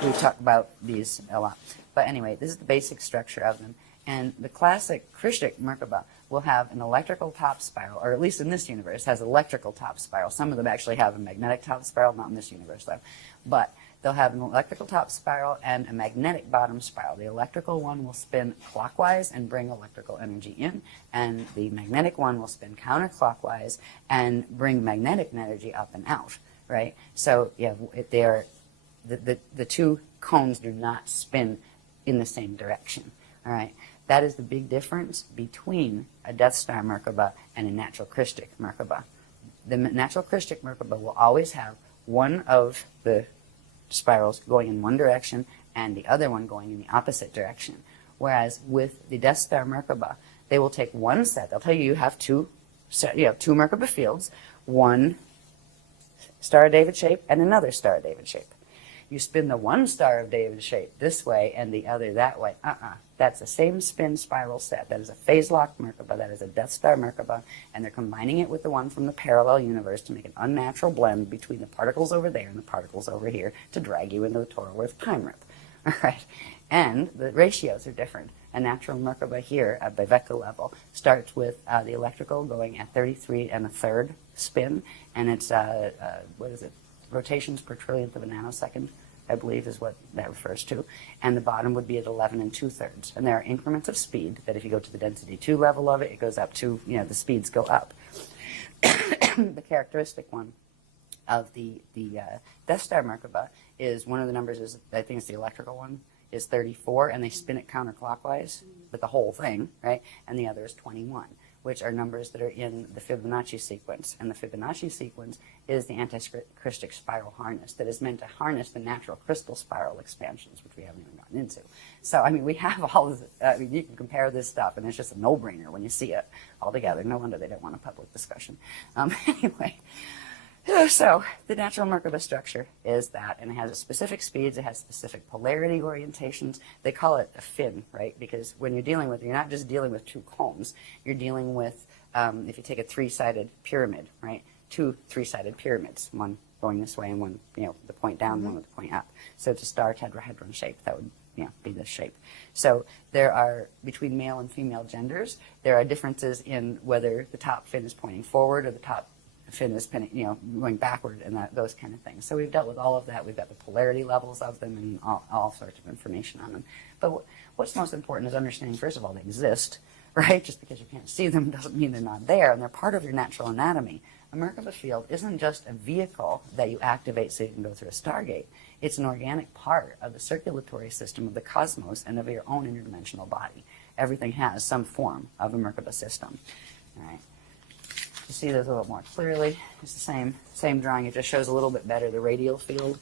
we talk about these a lot. But anyway, this is the basic structure of them. And the classic Christic Merkaba will have an electrical top spiral, or at least in this universe, has electrical top spiral. Some of them actually have a magnetic top spiral, not in this universe though. But they'll have an electrical top spiral and a magnetic bottom spiral. The electrical one will spin clockwise and bring electrical energy in, and the magnetic one will spin counterclockwise and bring magnetic energy up and out, right? So yeah, they are, the two cones do not spin in the same direction, all right? That is the big difference between a Death Star Merkaba and a natural Christic Merkaba. The natural Christic Merkaba will always have one of the spirals going in one direction and the other one going in the opposite direction. Whereas with the Death Star Merkaba, they will take one set. They'll tell you you have two Merkaba fields, one Star of David shape and another Star of David shape. You spin the one Star of David shape this way and the other that way. That's the same spin spiral set. That is a phase-locked Merkaba. That is a Death Star Merkaba. And they're combining it with the one from the parallel universe to make an unnatural blend between the particles over there and the particles over here to drag you into the Toroworth time rip. All right. And the ratios are different. A natural Merkaba here at Biveka level starts with the electrical going at 33 1/3 spin. And it's, what is it? Rotations per trillionth of a nanosecond, I believe is what that refers to. And the bottom would be at 11 2/3. And there are increments of speed that if you go to the density 2 level of it, it goes up to, the speeds go up. The characteristic one of the Death Star Merkaba is one of the numbers is, I think it's the electrical one, is 34, and they spin it counterclockwise with the whole thing, right? And the other is 21, which are numbers that are in the Fibonacci sequence. And the Fibonacci sequence is the anti-Christic spiral harness that is meant to harness the natural crystal spiral expansions, which we haven't even gotten into. So, I mean, we have all this, you can compare this stuff, and it's just a no-brainer when you see it all together. No wonder they don't want a public discussion. Anyway, so the natural Merkaba structure is that, and it has specific speeds, it has specific polarity orientations. They call it a fin, right? Because when you're dealing with, you're not just dealing with two cones, you're dealing with, if you take a three-sided pyramid, right? Two three-sided pyramids, one going this way and one, the point down, one with the point up. So it's a star tetrahedron shape. That would, be this shape. So there are, between male and female genders, there are differences in whether the top fin is pointing forward or the top fin is going backward and those kind of things. So we've dealt with all of that. We've got the polarity levels of them and all sorts of information on them. But what's most important is understanding, first of all, they exist, right? Just because you can't see them doesn't mean they're not there, and they're part of your natural anatomy. A Merkaba field isn't just a vehicle that you activate so you can go through a stargate. It's an organic part of the circulatory system of the cosmos and of your own interdimensional body. Everything has some form of a Merkaba system. All right. To see those a little more clearly, it's the same drawing. It just shows a little bit better the radial field.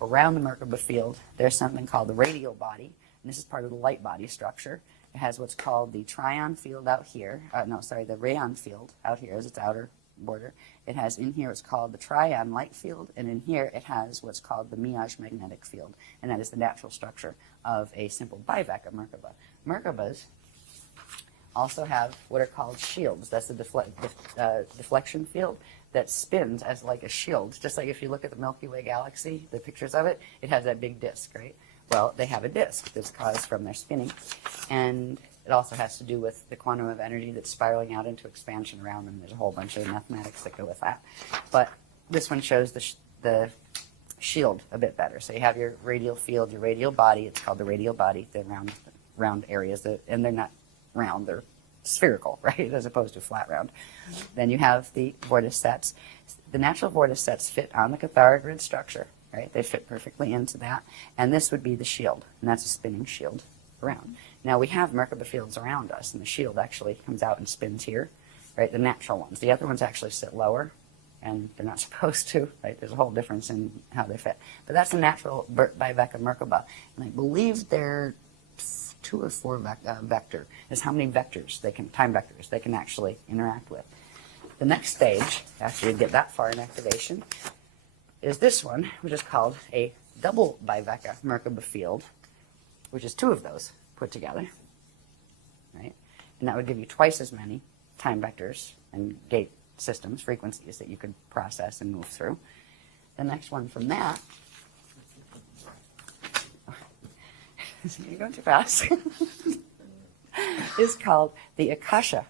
Around the Merkaba field, there's something called the radial body, and this is part of the light body structure. It has what's called the trion field out here. The rayon field out here as its outer border. It has in here what's called the trion light field, and in here it has what's called the Miage magnetic field, and that is the natural structure of a simple Biveka Merkaba. Merkabas also have what are called shields. That's the deflection field that spins as like a shield. Just like if you look at the Milky Way galaxy, the pictures of it, it has that big disk, right? Well, they have a disk that's caused from their spinning. And it also has to do with the quantum of energy that's spiraling out into expansion around them. There's a whole bunch of mathematics that go with that. But this one shows the shield a bit better. So you have your radial field, your radial body. It's called the radial body, the round areas. And they're not round, they're spherical, right, as opposed to flat round. Then you have the vorticets. The natural vorticets fit on the Cathara grid structure, right? They fit perfectly into that. And this would be the shield, and that's a spinning shield around. Now we have Merkaba fields around us, and the shield actually comes out and spins here, right, the natural ones. The other ones actually sit lower, and they're not supposed to, right? There's a whole difference in how they fit. But that's a natural Biveka Merkaba, and I believe they're 2 or 4 vector is how many vectors time vectors they can actually interact with. The next stage, after you get that far in activation, is this one, which is called a double Biveka Merkaba field, which is 2 of those put together, right? And that would give you twice as many time vectors and gate systems, frequencies that you could process and move through. The next one from that, you're going too fast. is called the E'Asha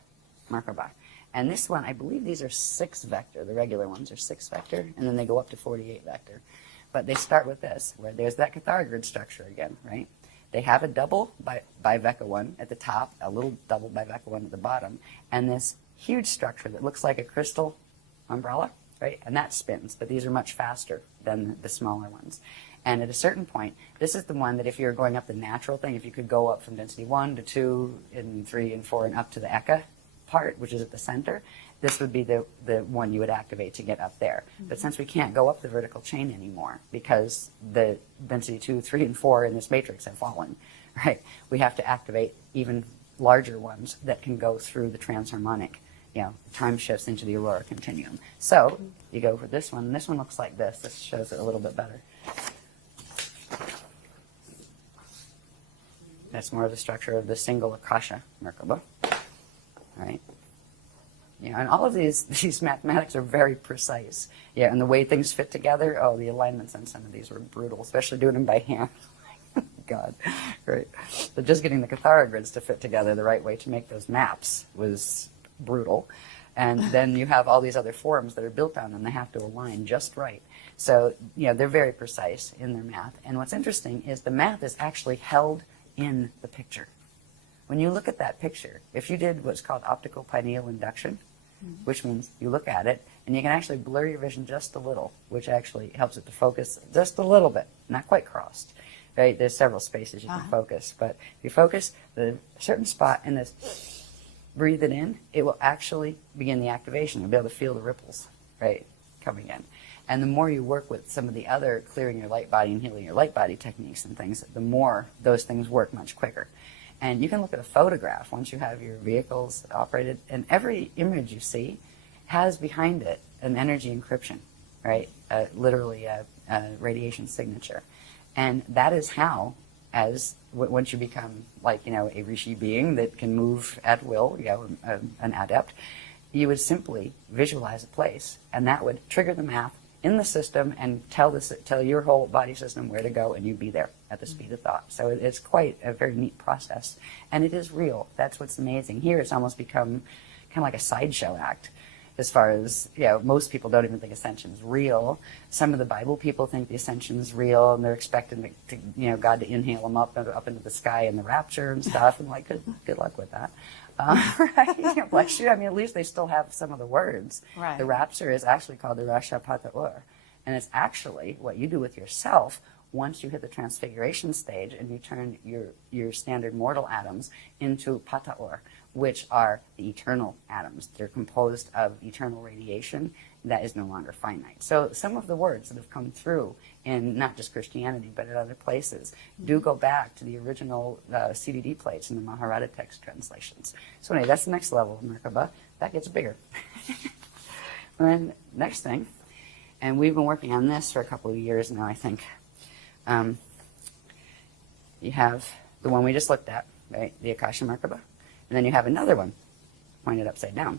Merkaba. And this one, I believe these are 6 vector. The regular ones are 6 vector, and then they go up to 48 vector. But they start with this, where there's that Cathar grid structure again, right? They have a double Veka 1 at the top, a little double Veka 1 at the bottom, and this huge structure that looks like a crystal umbrella, right? And that spins, but these are much faster than the smaller ones. And at a certain point, this is the one that if you're going up the natural thing, if you could go up from density 1 to 2 and 3 and 4 and up to the Eka part, which is at the center, this would be the one you would activate to get up there. Mm-hmm. But since we can't go up the vertical chain anymore because the density 2, 3, and 4 in this matrix have fallen, right? We have to activate even larger ones that can go through the transharmonic, time shifts into the aurora continuum. So you go for this one, and this one looks like this. This shows it a little bit better. That's more of the structure of the single Akasha Merkaba, right? And all of these mathematics are very precise. And the way things fit together, the alignments on some of these were brutal, especially doing them by hand. God, right? But just getting the Cathara grids to fit together the right way to make those maps was brutal. And then you have all these other forms that are built on them. They have to align just right. So, they're very precise in their math. And what's interesting is the math is actually held in the picture. When you look at that picture, if you did what's called optical pineal induction, which means you look at it and you can actually blur your vision just a little, which actually helps it to focus just a little bit, not quite crossed. Right? There's several spaces you can focus, but if you focus the certain spot in this, breathe it in, it will actually begin the activation. You'll be able to feel the ripples, right, coming in. And the more you work with some of the other clearing your light body and healing your light body techniques and things, the more those things work much quicker. And you can look at a photograph once you have your vehicles operated, and every image you see has behind it an energy encryption, right? Literally a radiation signature. And that is how, once you become like, a rishi being that can move at will, an adept, you would simply visualize a place, and that would trigger the math in the system and tell your whole body system where to go, and you'd be there at the speed of thought. So it's quite a very neat process, and it is real. That's what's amazing. Here it's almost become kind of like a sideshow act, as far as, most people don't even think ascension is real. Some of the Bible people think the ascension is real, and they're expecting God to inhale them up into the sky in the rapture and stuff, and like, good luck with that. Right? Bless you. I mean, at least they still have some of the words. Right. The rapture is actually called the Rasha Pataur, and it's actually what you do with yourself once you hit the transfiguration stage and you turn your standard mortal atoms into Pataur, which are the eternal atoms. They're composed of eternal radiation that is no longer finite. So some of the words that have come through in not just Christianity, but in other places, do go back to the original CDD plates in the Maharata text translations. So anyway, that's the next level of Merkaba. That gets bigger. And then next thing, and we've been working on this for a couple of years now, I think. You have the one we just looked at, right? The Akasha Merkaba. And then you have another one pointed upside down.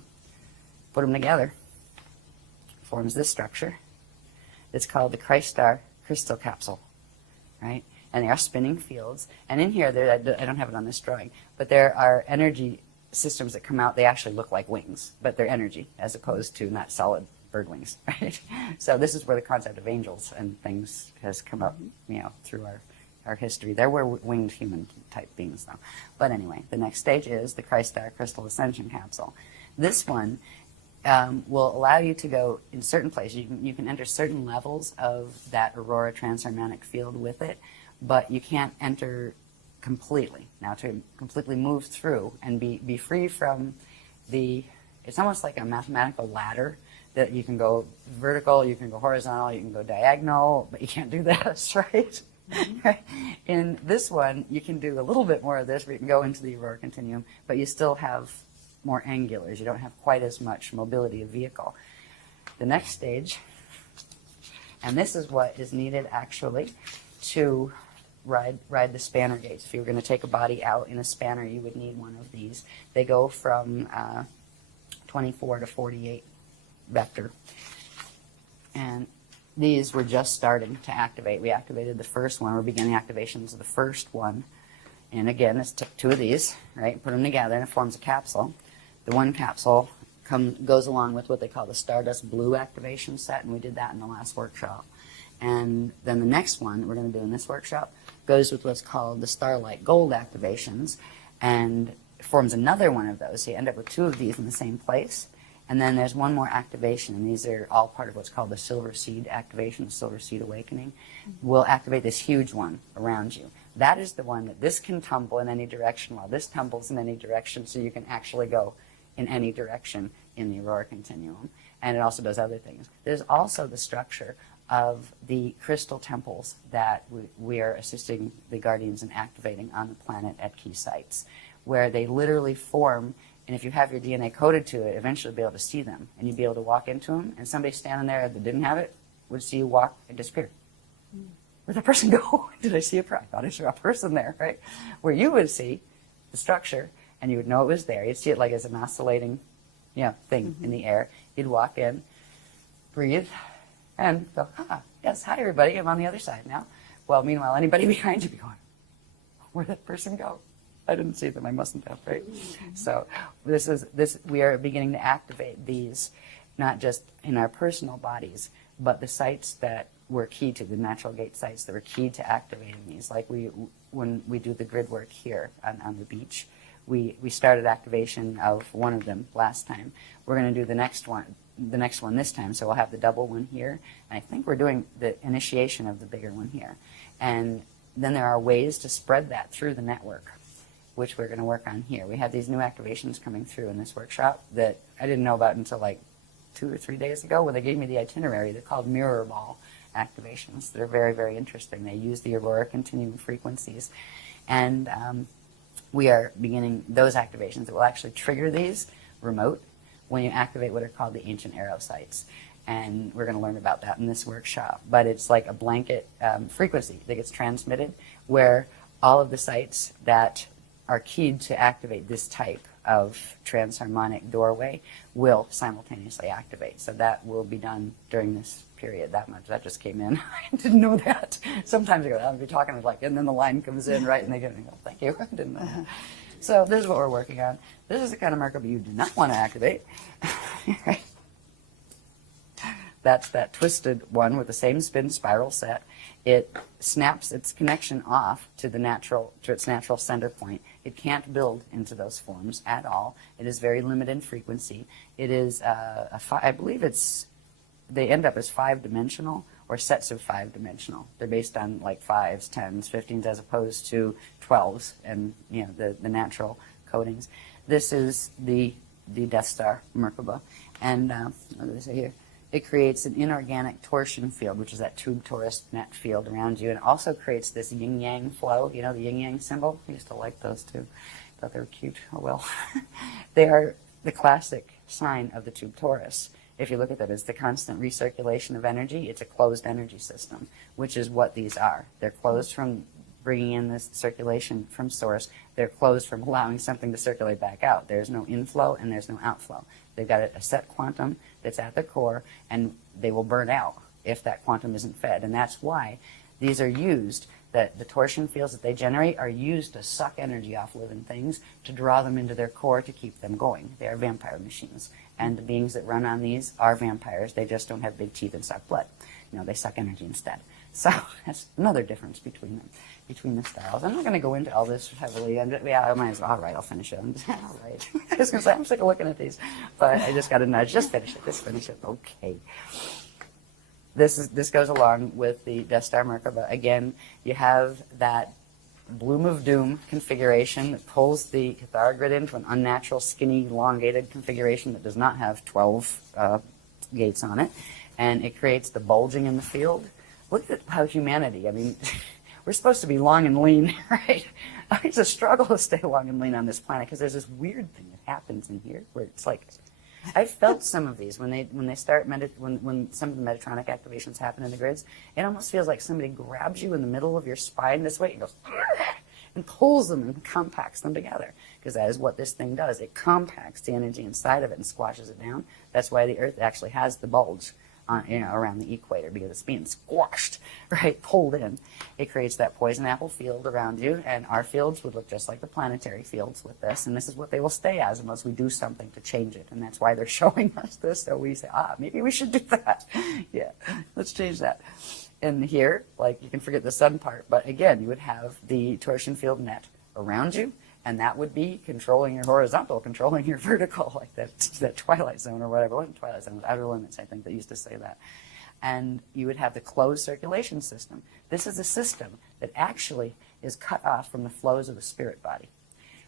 Put them together. Forms this structure. It's called the Christ Star Crystal Capsule, right? And they are spinning fields. And in here, I don't have it on this drawing, but there are energy systems that come out. They actually look like wings, but they're energy as opposed to not solid bird wings, right? So this is where the concept of angels and things has come up, through our history. There were winged human type beings though. But anyway, the next stage is the Christ Star Crystal Ascension Capsule. This one will allow you to go in certain places. You can enter certain levels of that aurora transharmonic field with it, but you can't enter completely. Now to completely move through and be free from it's almost like a mathematical ladder that you can go vertical, you can go horizontal, you can go diagonal, but you can't do this, right? Mm-hmm. In this one, you can do a little bit more of this, where you can go into the aurora continuum, but you still have more angulars. You don't have quite as much mobility of vehicle. The next stage, and this is what is needed actually to ride the spanner gates. If you were going to take a body out in a spanner, you would need one of these. They go from 24 to 48 vector. And these were just starting to activate. We activated the first one. We're beginning activations of the first one And again, let's take two of these, right, put them together, and it forms a capsule. The one capsule goes along with what they call the Stardust Blue activation set, and we did that in the last workshop. And then the next one that we're going to do in this workshop goes with what's called the Starlight Gold activations, and forms another one of those. So you end up with two of these in the same place. And then there's one more activation, and these are all part of what's called the Silver Seed activation, the Silver Seed Awakening. We'll activate this huge one around you. That is the one that this can tumble in any direction while this tumbles in any direction, so you can actually go in any direction in the Aurora Continuum. And it also does other things. There's also the structure of the crystal temples that we are assisting the Guardians in activating on the planet at key sites, where they literally form, and if you have your DNA coded to it, eventually you'll be able to see them, and you'd be able to walk into them, and somebody standing there that didn't have it would see you walk and disappear. Where'd that person go? Did I see a I thought I saw a person there, right? Where you would see the structure, and you would know it was there. You'd see it like as an oscillating, thing in the air. You'd walk in, breathe, and go, yes, hi everybody, I'm on the other side now. Well, meanwhile, anybody behind you be going, where'd that person go? I didn't see them, I mustn't have, right? So we are beginning to activate these, not just in our personal bodies, but the sites that were key to, the natural gate sites that were key to activating these. Like when we do the grid work here on the beach, we started activation of one of them last time. We're going to do the next one this time, so we'll have the double one here. And I think we're doing the initiation of the bigger one here. And then there are ways to spread that through the network, which we're going to work on here. We have these new activations coming through in this workshop that I didn't know about until like 2 or 3 days ago when they gave me the itinerary. They're called mirror ball activations. They're very, very interesting. They use the Aurora Continuum frequencies. And we are beginning those activations that will actually trigger these remote when you activate what are called the ancient arrow sites. And we're going to learn about that in this workshop. But it's like a blanket frequency that gets transmitted where all of the sites that are keyed to activate this type of transharmonic doorway will simultaneously activate. So that will be done during this period. That just came in. I didn't know that. Sometimes I go, I'll be talking and then the line comes in, right, and they go, thank you, I didn't know that. So this is what we're working on. This is the kind of Merkaba you do not want to activate. Right? That's that twisted one with the same spin spiral set. It snaps its connection off to its natural center point. It can't build into those forms at all. It is very limited in frequency. It is I believe they end up as 5-dimensional or sets of 5-dimensional. They're based on like 5s, 10s, 15s as opposed to 12s and the natural codings. This is the Death Star Merkaba, and what do they say here? It creates an inorganic torsion field, which is that tube torus net field around you, and it also creates this yin-yang flow. The yin-yang symbol? I used to like those too. Thought they were cute. Oh well. They are the classic sign of the tube torus. If you look at that, it's the constant recirculation of energy. It's a closed energy system, which is what these are. They're closed from bringing in this circulation from source. They're closed from allowing something to circulate back out. There's no inflow and there's no outflow. They've got a set quantum that's at their core, and they will burn out if that quantum isn't fed. And that's why these are used, that the torsion fields that they generate are used to suck energy off living things, to draw them into their core to keep them going. They are vampire machines. And the beings that run on these are vampires. They just don't have big teeth and suck blood. They suck energy instead. So that's another difference between them, between the styles. I'm not going to go into all this heavily. I might as well. All right, I'll finish it. All right. I was going to say, I'm sick of looking at these. But I just got a nudge. Just finish it. Okay. This goes along with the Death Star Merkaba. Again, you have that Bloom of Doom configuration that pulls the Cathara grid into an unnatural, skinny, elongated configuration that does not have 12 gates on it. And it creates the bulging in the field. Look at how humanity, we're supposed to be long and lean, right? It's a struggle to stay long and lean on this planet because there's this weird thing that happens in here where it's like, I felt some of these when they start when some of the Metatronic activations happen in the grids. It almost feels like somebody grabs you in the middle of your spine this way and goes and pulls them and compacts them together, because that is what this thing does. It compacts the energy inside of it and squashes it down. That's why the Earth actually has the bulge around the equator because it's being squashed, right, pulled in. It creates that poison apple field around you, and our fields would look just like the planetary fields with this, and this is what they will stay as unless we do something to change it, and that's why they're showing us this, so we say, maybe we should do that. Yeah, let's change that. And here, like, you can forget the sun part, but again, you would have the torsion field net around you, and that would be controlling your horizontal, controlling your vertical, like that twilight zone or whatever. It wasn't twilight zone, it was outer limits, I think, that used to say that. And you would have the closed circulation system. This is a system that actually is cut off from the flows of the spirit body.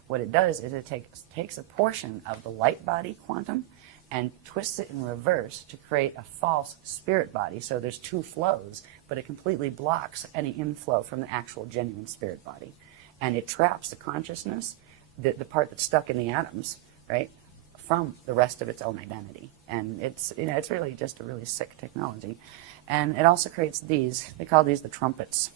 What it does is it takes a portion of the light body quantum and twists it in reverse to create a false spirit body. So there's two flows, but it completely blocks any inflow from the actual genuine spirit body. And it traps the consciousness, the part that's stuck in the atoms, right, from the rest of its own identity. And it's really just a really sick technology. And it also creates these, they call these the trumpets.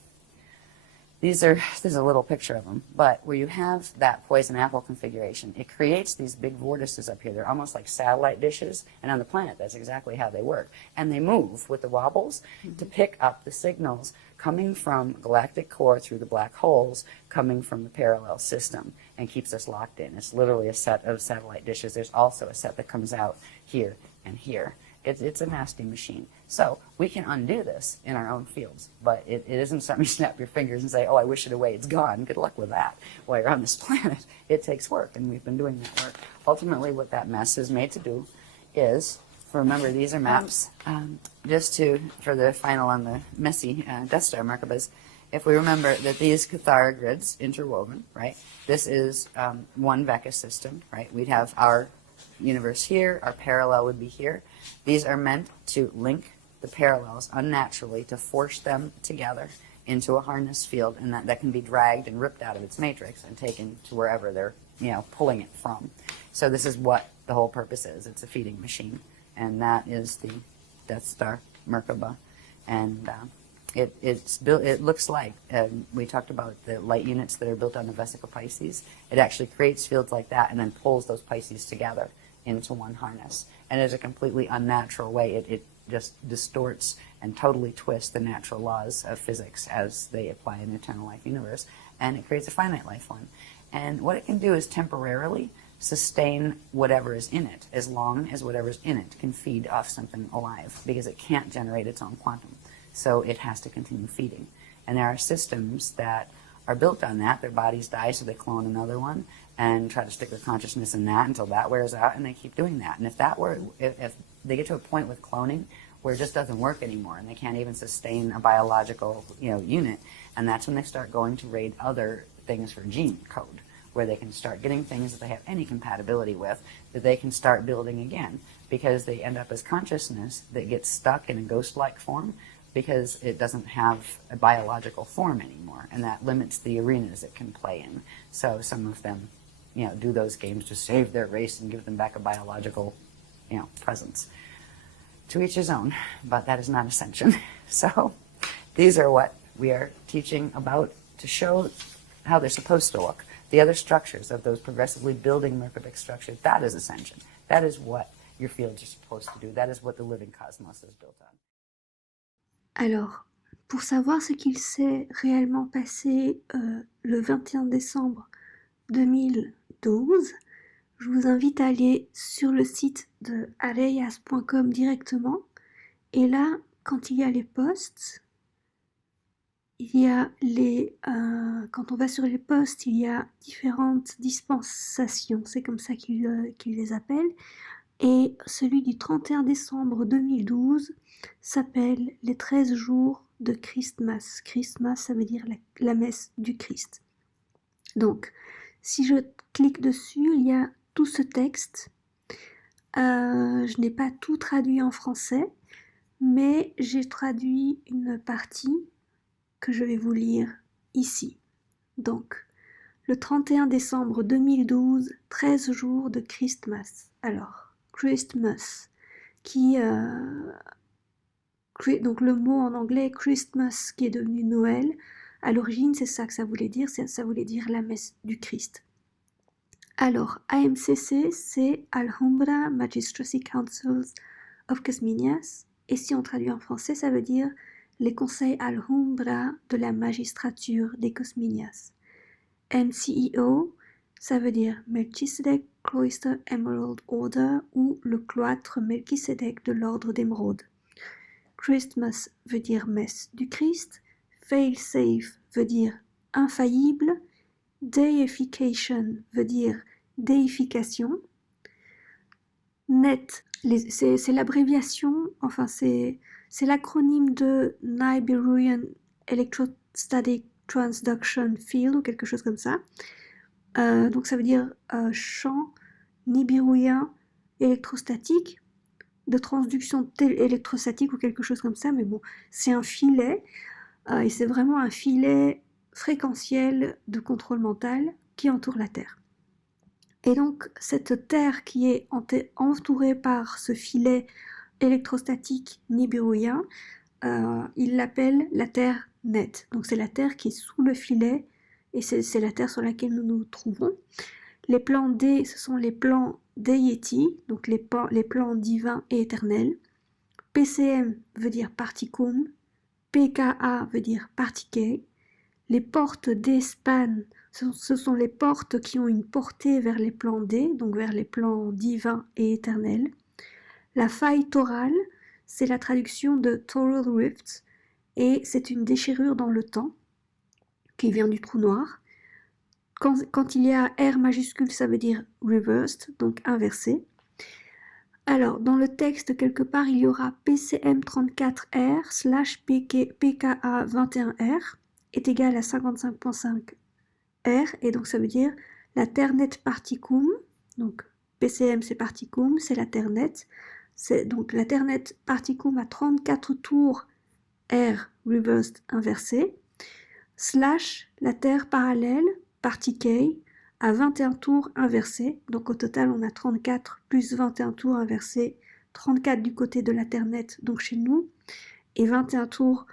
There's a little picture of them, but where you have that poison apple configuration, it creates these big vortices up here. They're almost like satellite dishes, and on the planet, that's exactly how they work. And they move with the wobbles to pick up the signals coming from galactic core through the black holes, coming from the parallel system, and keeps us locked in. It's literally a set of satellite dishes. There's also a set that comes out here and here. It's a nasty machine. So we can undo this in our own fields, but it isn't something you snap your fingers and say, I wish it away, it's gone. Good luck with that. While you're on this planet, it takes work, and we've been doing that work. Ultimately, what that mess is made to do is, remember, these are maps, for the final on the messy Death Star Merkabahs, if we remember that these Cathara grids, interwoven, right, this is one Vecca system, right? We'd have our universe here, our parallel would be here. These are meant to link the parallels unnaturally to force them together into a harness field, and that can be dragged and ripped out of its matrix and taken to wherever they're pulling it from. So this is what the whole purpose is. It's a feeding machine, and that is the Death Star Merkabah. And it's built. It looks like we talked about the light units that are built on the vesicle Pisces. It actually creates fields like that and then pulls those Pisces together into one harness. And it's a completely unnatural way. It just distorts and totally twists the natural laws of physics as they apply in the eternal life universe, and it creates a finite life one. And what it can do is temporarily sustain whatever is in it, as long as whatever's in it can feed off something alive, because it can't generate its own quantum. So it has to continue feeding. And there are systems that are built on that. Their bodies die, so they clone another one and try to stick their consciousness in that until that wears out, and they keep doing that. And if they get to a point with cloning where it just doesn't work anymore, and they can't even sustain a biological unit, and that's when they start going to raid other things for gene code, where they can start getting things that they have any compatibility with, that they can start building again, because they end up as consciousness that gets stuck in a ghost-like form because it doesn't have a biological form anymore, and that limits the arenas it can play in. So some of them do those games to save their race and give them back a biological presence. To each his own, but that is not ascension. So these are what we are teaching about to show how they're supposed to look. The other structures of those progressively building Merkabic structures, that is ascension. That is what your fields are supposed to do. That is what the living cosmos is built on. Alors, pour savoir ce qu'il s'est réellement passé le 21 décembre 2012, je vous invite à aller sur le site de arhayas.com directement. Et là, quand il y a les posts, quand on va sur les posts, il y a différentes dispensations, c'est comme ça qu'ils les appellent. Et celui du 31 décembre 2012 s'appelle les 13 jours de Christmas. Christmas, ça veut dire la messe du Christ. Donc, si je clique dessus, il y a tout ce texte. Je n'ai pas tout traduit en français, mais j'ai traduit une partie que je vais vous lire ici. Donc, le 31 décembre 2012, 13 jours de Christmas. Alors, Christmas, donc le mot en anglais Christmas qui est devenu Noël, à l'origine c'est ça que ça voulait dire, ça voulait dire la messe du Christ. Alors, AMCC, c'est Alhambra Magistracy Councils of Casminias, et si on traduit en français, ça veut dire les conseils Alhambra de la magistrature des Cosminias. MCEO, ça veut dire Melchizedek Cloister Emerald Order ou le cloître Melchizedek de l'ordre d'émeraude. Christmas veut dire messe du Christ, fail-safe veut dire infaillible, deification veut dire déification, net, c'est l'abréviation, enfin c'est l'acronyme de Nibirian Electrostatic Transduction Field ou quelque chose comme ça. Donc ça veut dire champ nibirouien électrostatique, de transduction électrostatique ou quelque chose comme ça, mais bon, c'est un filet, et c'est vraiment un filet fréquentiel de contrôle mental qui entoure la Terre. Et donc cette Terre qui est entourée par ce filet électrostatique nibirouien, il l'appelle la Terre nette. Donc c'est la Terre qui est sous le filet, et c'est la Terre sur laquelle nous nous trouvons. Les plans D, ce sont les plans Deity, donc les plans divins et éternels. PCM veut dire particum, PKA veut dire partiqué. Les portes D-span, ce sont les portes qui ont une portée vers les plans D, donc vers les plans divins et éternels. La faille torale, c'est la traduction de Toral Rifts, et c'est une déchirure dans le temps, qui vient du trou noir. Quand il y a R majuscule, ça veut dire reversed, donc inversé. Alors, dans le texte, quelque part, il y aura PCM34R / PKA21R est égal à 55.5 R, et donc ça veut dire la Terre nette particum, donc PCM c'est particum, c'est la Terre nette, c'est donc la Terre nette particum à 34 tours R reversed inversé, / la Terre parallèle partiqué à 21 tours inversés, donc au total on a 34 plus 21 tours inversés, 34 du côté de la Terre nette, donc chez nous, et 21 tours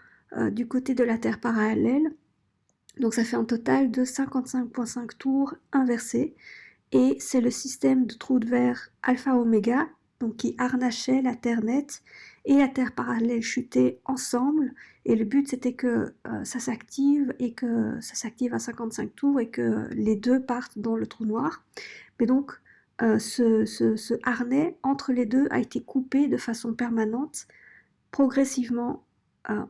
du côté de la Terre parallèle, donc ça fait un total de 55.5 tours inversés, et c'est le système de trous de verre alpha-oméga, donc qui harnachait la Terre nette et la Terre parallèle chutée ensemble, et le but c'était que ça s'active à 55 tours et que les deux partent dans le trou noir. Mais donc ce harnais entre les deux a été coupé de façon permanente, progressivement,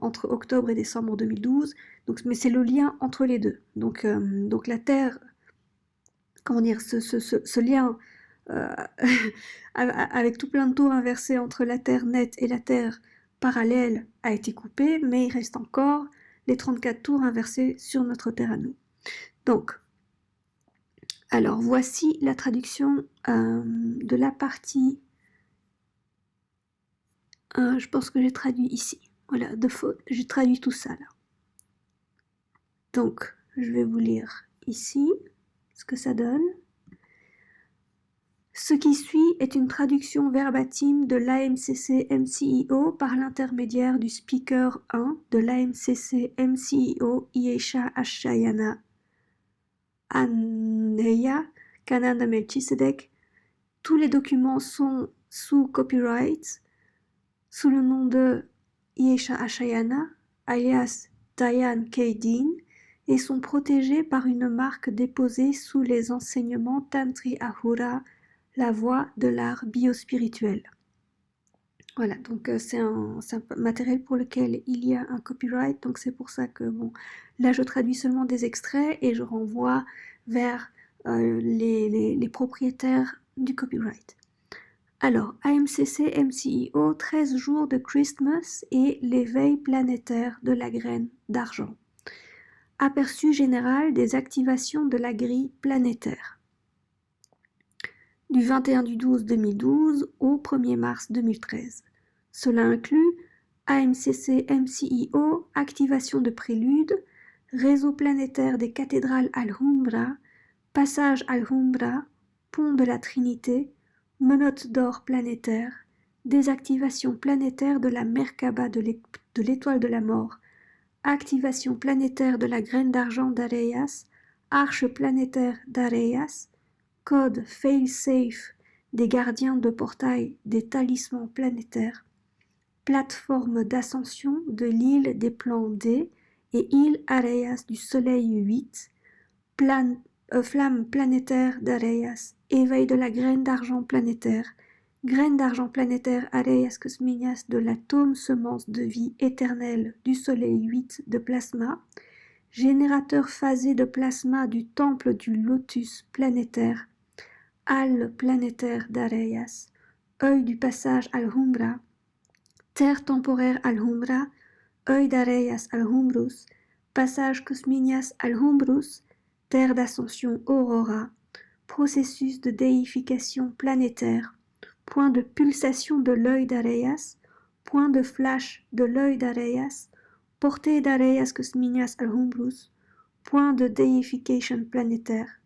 entre octobre et décembre 2012, donc, mais c'est le lien entre les deux. Donc la Terre, comment dire, ce lien avec tout plein de tours inversés entre la Terre nette et la Terre parallèle a été coupé, mais il reste encore les 34 tours inversés sur notre Terre à nous. Donc, alors voici la traduction de la partie. Je pense que j'ai traduit ici. Voilà, de faute, j'ai traduit tout ça là. Donc, je vais vous lire ici ce que ça donne. Ce qui suit est une traduction verbatim de l'AMCC-MCEO par l'intermédiaire du speaker 1 de l'AMCC-MCEO E'Asha Ashayana Arhayas Canada Melchizedek. Tous les documents sont sous copyright, sous le nom de E'Asha Ashayana alias Diane K. Dean, et sont protégés par une marque déposée sous les enseignements Tantri Ahura, la voie de l'art biospirituel. Voilà, donc c'est un matériel pour lequel il y a un copyright, donc c'est pour ça que, bon, là je traduis seulement des extraits et je renvoie vers les propriétaires du copyright. Alors, AMCC MCEO, 13 jours de Christmas et l'éveil planétaire de la graine d'argent. Aperçu général des activations de la grille planétaire. Du 21/12/2012 au 1er mars 2013. Cela inclut AMCC-MCEO, activation de prélude, réseau planétaire des cathédrales Alhambra, passage Alhambra, pont de la Trinité, menottes d'or planétaire, désactivation planétaire de la Merkaba de l'étoile de la mort, activation planétaire de la graine d'argent d'Arhayas, arche planétaire d'Arhayas, code fail-safe des gardiens de portail des talismans planétaires, plateforme d'ascension de l'île des plans D et île Arhayas du soleil 8, flamme planétaire d'Arhayas, éveil de la graine d'argent planétaire Arhayas Cosminias de l'atome semence de vie éternelle du soleil 8 de plasma, générateur phasé de plasma du temple du lotus planétaire, Al planétaire d'Arhayas, œil du passage Al-Humra, terre temporaire Al-Humra, œil d'Arhayas Al-Humrus, passage Cosminias Al-Humrus, terre d'ascension Aurora, processus de déification planétaire, point de pulsation de l'œil d'Arhayas, point de flash de l'œil d'Arhayas, portée d'Arhayas Cosminias Al-Humrus, point de déification planétaire,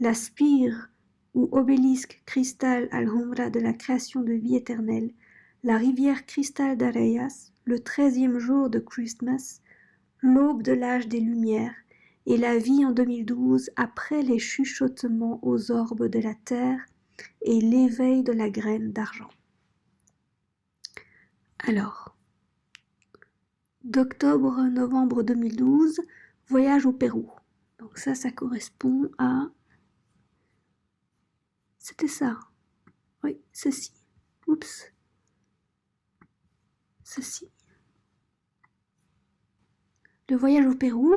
la spire ou obélisque cristal Al-Humra de la création de vie éternelle, la rivière cristal d'Arhayas, le 13e jour de Christmas, l'aube de l'âge des Lumières, et la vie en 2012 après les chuchotements aux orbes de la Terre et l'éveil de la graine d'argent. Alors, d'octobre-novembre 2012, voyage au Pérou. Donc ça correspond à... C'était ça. Oui, ceci. Oups. Ceci. Le voyage au Pérou,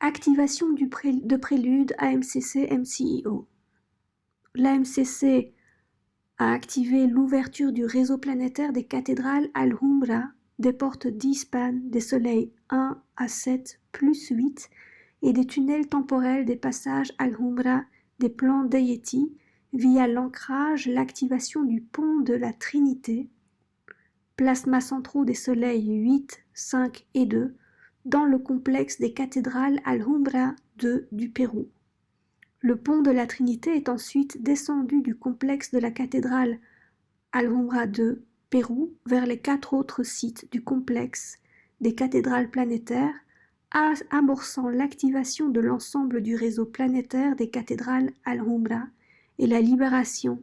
activation de prélude AMCC-MCEO. L'AMCC a activé l'ouverture du réseau planétaire des cathédrales Al-Humra, des portes d'Ispan, des soleils 1 à 7 plus 8 et des tunnels temporels des passages Al-Humra des plans Deity via l'ancrage, l'activation du pont de la Trinité, plasma centraux des soleils 8, 5 et 2, dans le complexe des cathédrales Al-Humra 2 du Pérou. Le pont de la Trinité est ensuite descendu du complexe de la cathédrale Al-Humra 2, Pérou, vers les 4 autres sites du complexe des cathédrales planétaires, amorçant l'activation de l'ensemble du réseau planétaire des cathédrales Al-Humra et la libération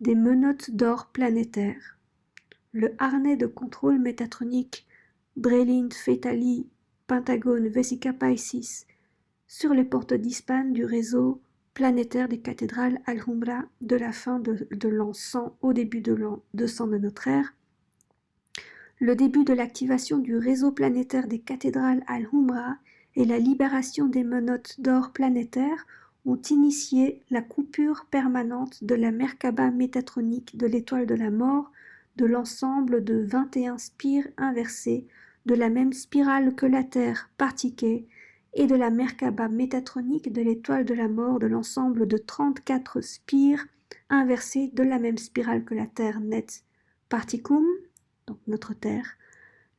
des menottes d'or planétaires. Le harnais de contrôle métatronique Brelind Fetali Pentagone Vesica Piscis sur les portes d'Ispan du réseau planétaire des cathédrales Al-Humra de la fin de l'an 100 au début de l'an 200 de notre ère, le début de l'activation du réseau planétaire des cathédrales Al-Humra et la libération des menottes d'or planétaires ont initié la coupure permanente de la Merkaba métatronique de l'étoile de la mort de l'ensemble de 21 spires inversées de la même spirale que la Terre Partie et de la Merkaba métatronique de l'étoile de la mort de l'ensemble de 34 spires inversées de la même spirale que la Terre net Particum, donc notre Terre.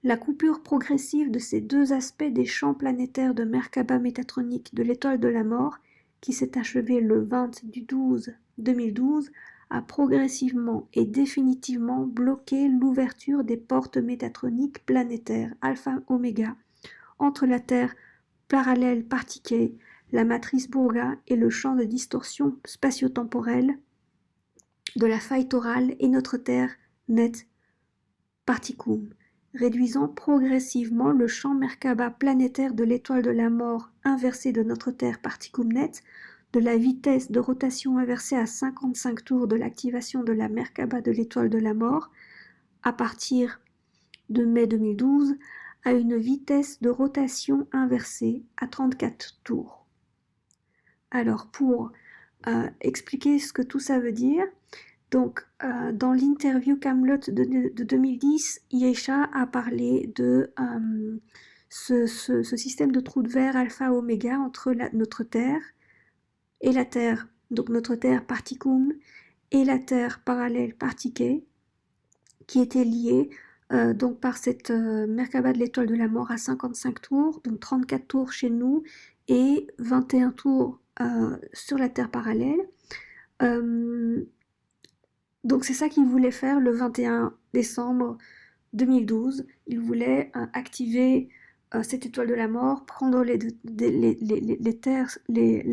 La coupure progressive de ces deux aspects des champs planétaires de Merkaba métatronique de l'étoile de la mort, qui s'est achevée le 20 du 12 2012, a progressivement et définitivement bloqué l'ouverture des portes métatroniques planétaires alpha-oméga entre la Terre parallèle Partie, la matrice Bourga et le champ de distorsion spatio-temporelle de la faille torale et notre Terre net Particum, réduisant progressivement le champ Merkaba planétaire de l'étoile de la mort inversée de notre Terre Particum net, de la vitesse de rotation inversée à 55 tours de l'activation de la Merkaba de l'étoile de la mort, à partir de mai 2012, à une vitesse de rotation inversée à 34 tours. Alors, pour expliquer ce que tout ça veut dire, donc, dans l'interview Camelot de 2010, E'Asha a parlé de ce système de trous de verre alpha-oméga entre notre Terre et la Terre, donc notre Terre Particum et la Terre parallèle Partie, qui était liée donc par cette Merkaba de l'étoile de la mort à 55 tours, donc 34 tours chez nous et 21 tours sur la Terre parallèle. Donc c'est ça qu'il voulait faire le 21 décembre 2012. Il voulait activer cette étoile de la mort, prendre la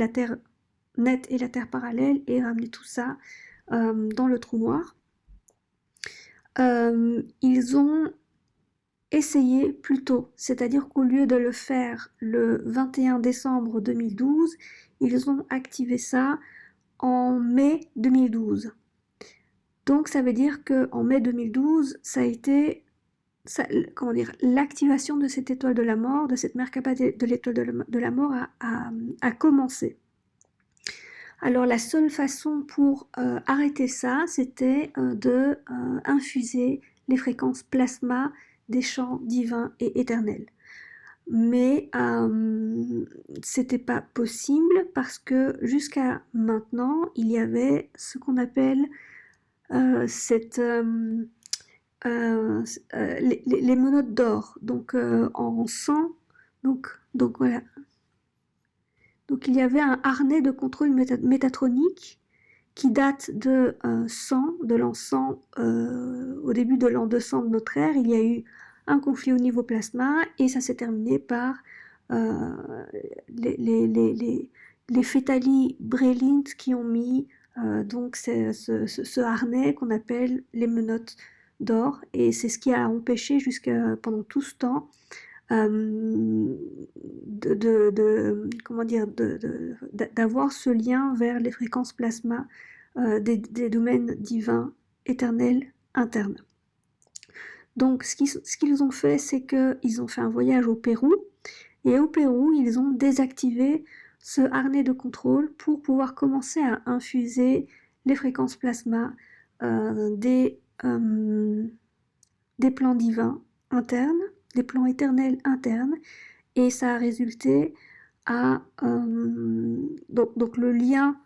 Terre nette et la Terre parallèle et ramener tout ça dans le trou noir. Ils ont essayé plus tôt, c'est-à-dire qu'au lieu de le faire le 21 décembre 2012, ils ont activé ça en mai 2012. Donc ça veut dire qu'en mai 2012, ça a été l'activation de cette étoile de la mort, de cette Merkaba de l'étoile de la mort a commencé. Alors la seule façon pour arrêter ça, c'était de infuser les fréquences plasma des champs divins et éternels. Mais c'était pas possible parce que jusqu'à maintenant, il y avait ce qu'on appelle les menottes d'or, donc en sang, donc voilà. Donc il y avait un harnais de contrôle métatronique qui date de de l'encens au début de l'an 200 de notre ère. Il y a eu un conflit au niveau plasma et ça s'est terminé par les fétali Brelint qui ont mis donc ce harnais qu'on appelle les menottes d'or, et c'est ce qui a empêché pendant tout ce temps d'avoir ce lien vers les fréquences plasma des domaines divins éternels internes. Donc ce qu'ils ont fait, c'est qu'ils ont fait un voyage au Pérou, et au Pérou, ils ont désactivé ce harnais de contrôle pour pouvoir commencer à infuser les fréquences plasma des plans divins internes, des plans éternels internes, et ça a résulté à donc le lien,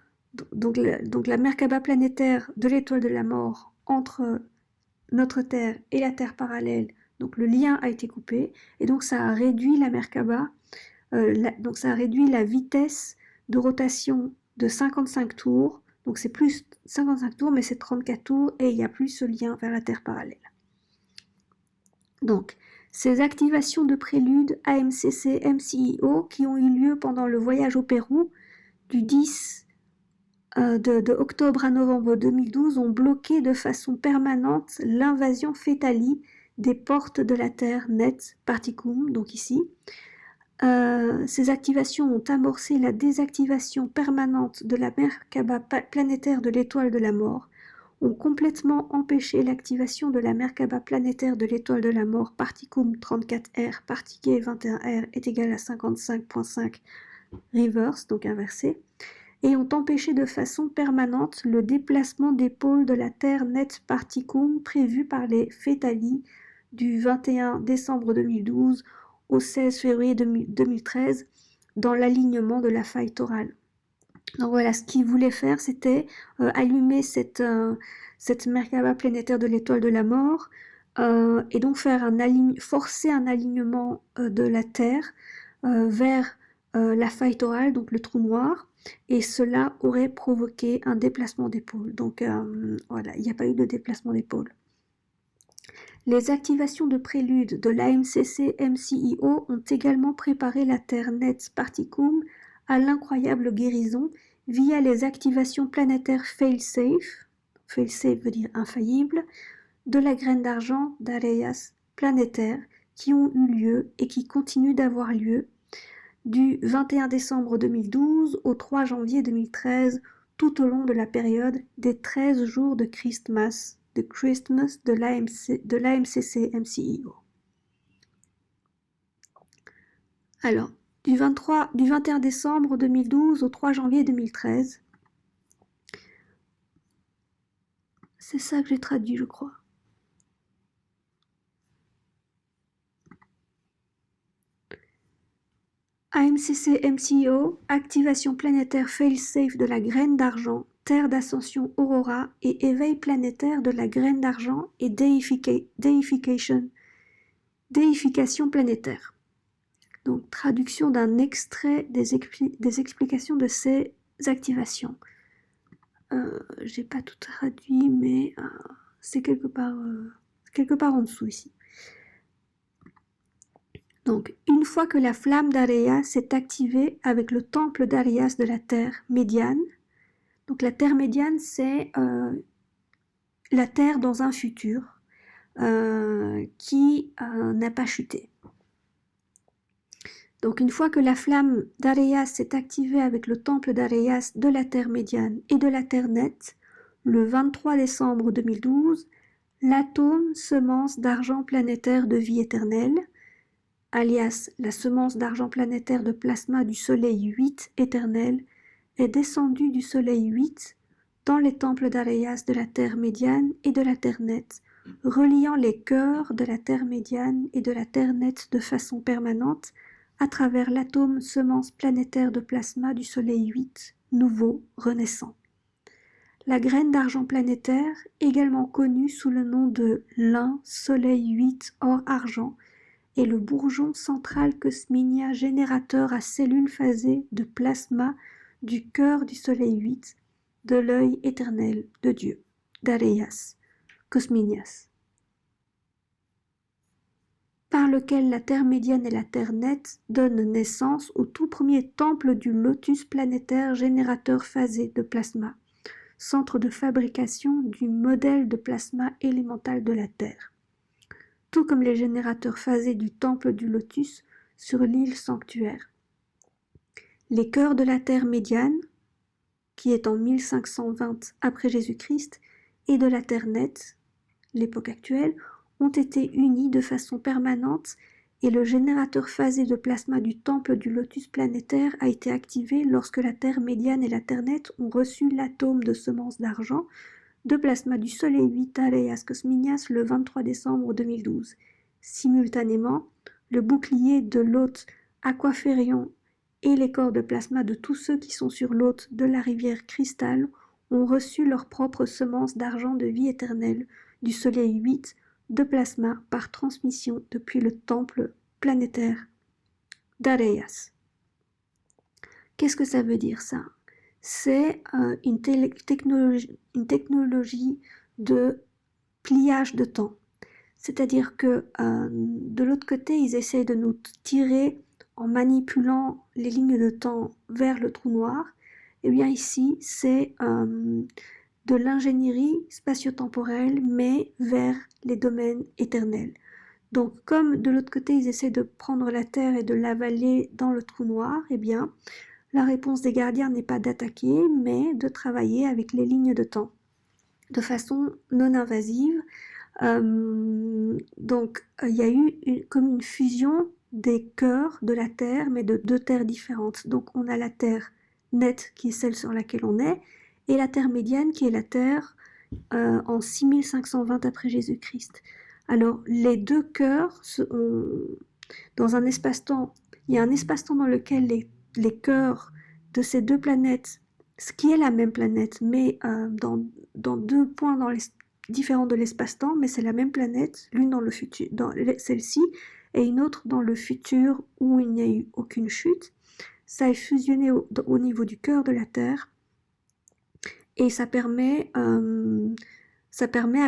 donc la Merkaba planétaire de l'étoile de la mort entre notre Terre et la Terre parallèle. Donc le lien a été coupé, et donc ça a réduit la Merkaba, donc ça a réduit la vitesse de rotation de 55 tours. Donc c'est plus 55 tours, mais c'est 34 tours, et il n'y a plus ce lien vers la Terre parallèle. Donc, ces activations de prélude AMCC MCIO qui ont eu lieu pendant le voyage au Pérou du 10 de octobre à novembre 2012 ont bloqué de façon permanente l'invasion fétali des portes de la Terre nette Particum, donc ici. Ces activations ont amorcé la désactivation permanente de la Merkaba planétaire de l'étoile de la mort, ont complètement empêché l'activation de la Merkaba planétaire de l'étoile de la mort Particum 34R, Partiqué 21R est égal à 55.5 reverse, donc inversé, et ont empêché de façon permanente le déplacement des pôles de la Terre nette Particum prévu par les fétali du 21 décembre 2012 au 16 février 2013 dans l'alignement de la faille torale. Donc voilà, ce qu'ils voulaient faire, c'était allumer cette Merkaba planétaire de l'étoile de la mort, et donc forcer un alignement de la Terre vers la faille torale, donc le trou noir, et cela aurait provoqué un déplacement d'épaule. Donc voilà, il n'y a pas eu de déplacement d'épaule. Les activations de prélude de l'AMCC MCIO ont également préparé la Terre nette Particum à l'incroyable guérison via les activations planétaires fail-safe veut dire infaillible, de la graine d'argent d'Arhayas planétaire qui ont eu lieu et qui continuent d'avoir lieu du 21 décembre 2012 au 3 janvier 2013 tout au long de la période des 13 jours de Christmas de l'AMCC MCIO. Alors, du 21 décembre 2012 au 3 janvier 2013. C'est ça que j'ai traduit, je crois. AMCC MCIO, activation planétaire fail-safe de la graine d'argent, terre d'ascension aurora et éveil planétaire de la graine d'argent et déification planétaire. Donc, traduction d'un extrait des explications de ces activations. J'ai pas tout traduit, mais c'est quelque part en dessous ici. Donc, une fois que la flamme d'Arhayas est activée avec le temple d'Arhayas de la Terre médiane, donc la Terre médiane, c'est la Terre dans un futur. qui n'a pas chuté. Donc une fois que la flamme d'Arhayas s'est activée avec le temple d'Arhayas de la Terre médiane et de la Terre nette, le 23 décembre 2012, l'atome semence d'argent planétaire de vie éternelle, alias la semence d'argent planétaire de plasma du Soleil 8 éternel, est descendu du Soleil 8 dans les temples d'Arhayas de la Terre médiane et de la Terre nette, reliant les cœurs de la Terre médiane et de la Terre nette de façon permanente à travers l'atome semence planétaire de plasma du Soleil 8, nouveau, renaissant. La graine d'argent planétaire, également connue sous le nom de lin Soleil 8 or argent, est le bourgeon central cosminia générateur à cellules phasées de plasma du cœur du Soleil 8, de l'œil éternel de Dieu, d'Arhayas, cosminias, par lequel la Terre médiane et la Terre nette donnent naissance au tout premier temple du lotus planétaire générateur phasé de plasma, centre de fabrication du modèle de plasma élémental de la Terre, tout comme les générateurs phasés du temple du lotus sur l'île sanctuaire. Les cœurs de la Terre médiane, qui est en 1520 après Jésus-Christ, et de la Terre nette, l'époque actuelle, ont été unis de façon permanente et le générateur phasé de plasma du temple du lotus planétaire a été activé lorsque la Terre médiane et la Terre nette ont reçu l'atome de semence d'argent de plasma du Soleil 8 Arhayas Cosminias le 23 décembre 2012. Simultanément, le bouclier de l'hôte Aquaférion et les corps de plasma de tous ceux qui sont sur l'hôte de la rivière Cristal ont reçu leur propre semence d'argent de vie éternelle du Soleil 8 de plasma par transmission depuis le temple planétaire d'Arhayas. Qu'est-ce que ça veut dire ça? C'est une technologie de pliage de temps. C'est-à-dire que de l'autre côté, ils essayent de nous tirer en manipulant les lignes de temps vers le trou noir. Et bien ici, c'est de l'ingénierie spatio-temporelle, mais vers les domaines éternels. Donc, comme de l'autre côté, ils essaient de prendre la Terre et de l'avaler dans le trou noir, eh bien, la réponse des gardiens n'est pas d'attaquer, mais de travailler avec les lignes de temps, de façon non invasive. Donc, il y a eu comme une fusion des cœurs de la Terre, mais de deux terres différentes. Donc, on a la Terre nette, qui est celle sur laquelle on est, et la Terre médiane, qui est la Terre en 6520 après Jésus-Christ. Alors, les deux cœurs, dans un espace-temps, il y a un espace-temps dans lequel les cœurs de ces deux planètes, ce qui est la même planète, mais dans deux points différents de l'espace-temps, mais c'est la même planète, l'une dans le futur, dans celle-ci, et une autre dans le futur où il n'y a eu aucune chute. Ça est fusionné au niveau du cœur de la Terre, et ça permet à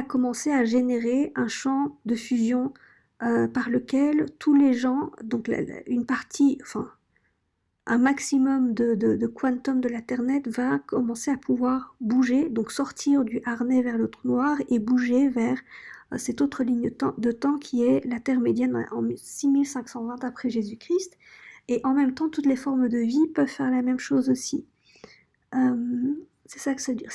commencer à générer un champ de fusion par lequel tous les gens, donc une partie, enfin un maximum de quantum de la Terre nette va commencer à pouvoir bouger, donc sortir du harnais vers le trou noir et bouger vers cette autre ligne de temps qui est la Terre médiane en 6520 après Jésus-Christ. Et en même temps, toutes les formes de vie peuvent faire la même chose aussi. C'est ça que ça veut dire.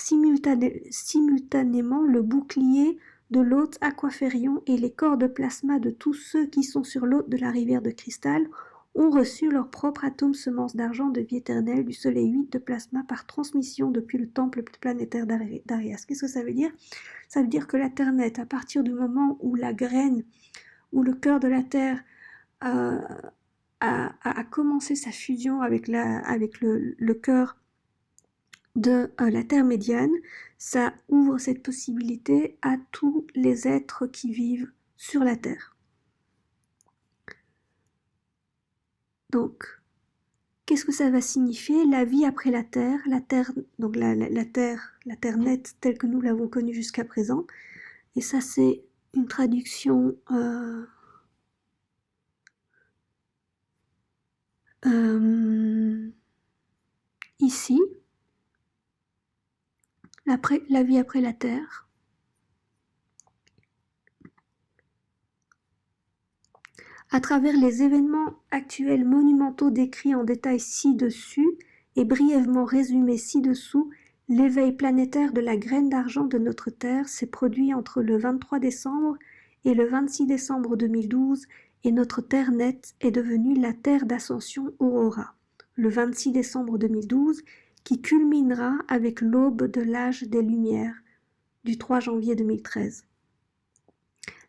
Simultanément, le bouclier de l'hôte Aquaférion et les corps de plasma de tous ceux qui sont sur l'hôte de la rivière de cristal ont reçu leur propre atome semence d'argent de vie éternelle du Soleil 8 de plasma par transmission depuis le temple planétaire d'Arhayas. Qu'est-ce que ça veut dire? Ça veut dire que la Terre nette, à partir du moment où la graine, où le cœur de la Terre a commencé sa fusion avec le cœur de la Terre médiane, ça ouvre cette possibilité à tous les êtres qui vivent sur la Terre. Donc, qu'est-ce que ça va signifier? La vie après la Terre, donc la Terre nette telle que nous l'avons connue jusqu'à présent. Et ça, c'est une traduction ici. La vie après la Terre. À travers les événements actuels monumentaux décrits en détail ci-dessus et brièvement résumés ci-dessous, l'éveil planétaire de la graine d'argent de notre Terre s'est produit entre le 23 décembre et le 26 décembre 2012 et notre Terre nette est devenue la Terre d'ascension Aurora, le 26 décembre 2012, qui culminera avec l'aube de l'âge des Lumières du 3 janvier 2013.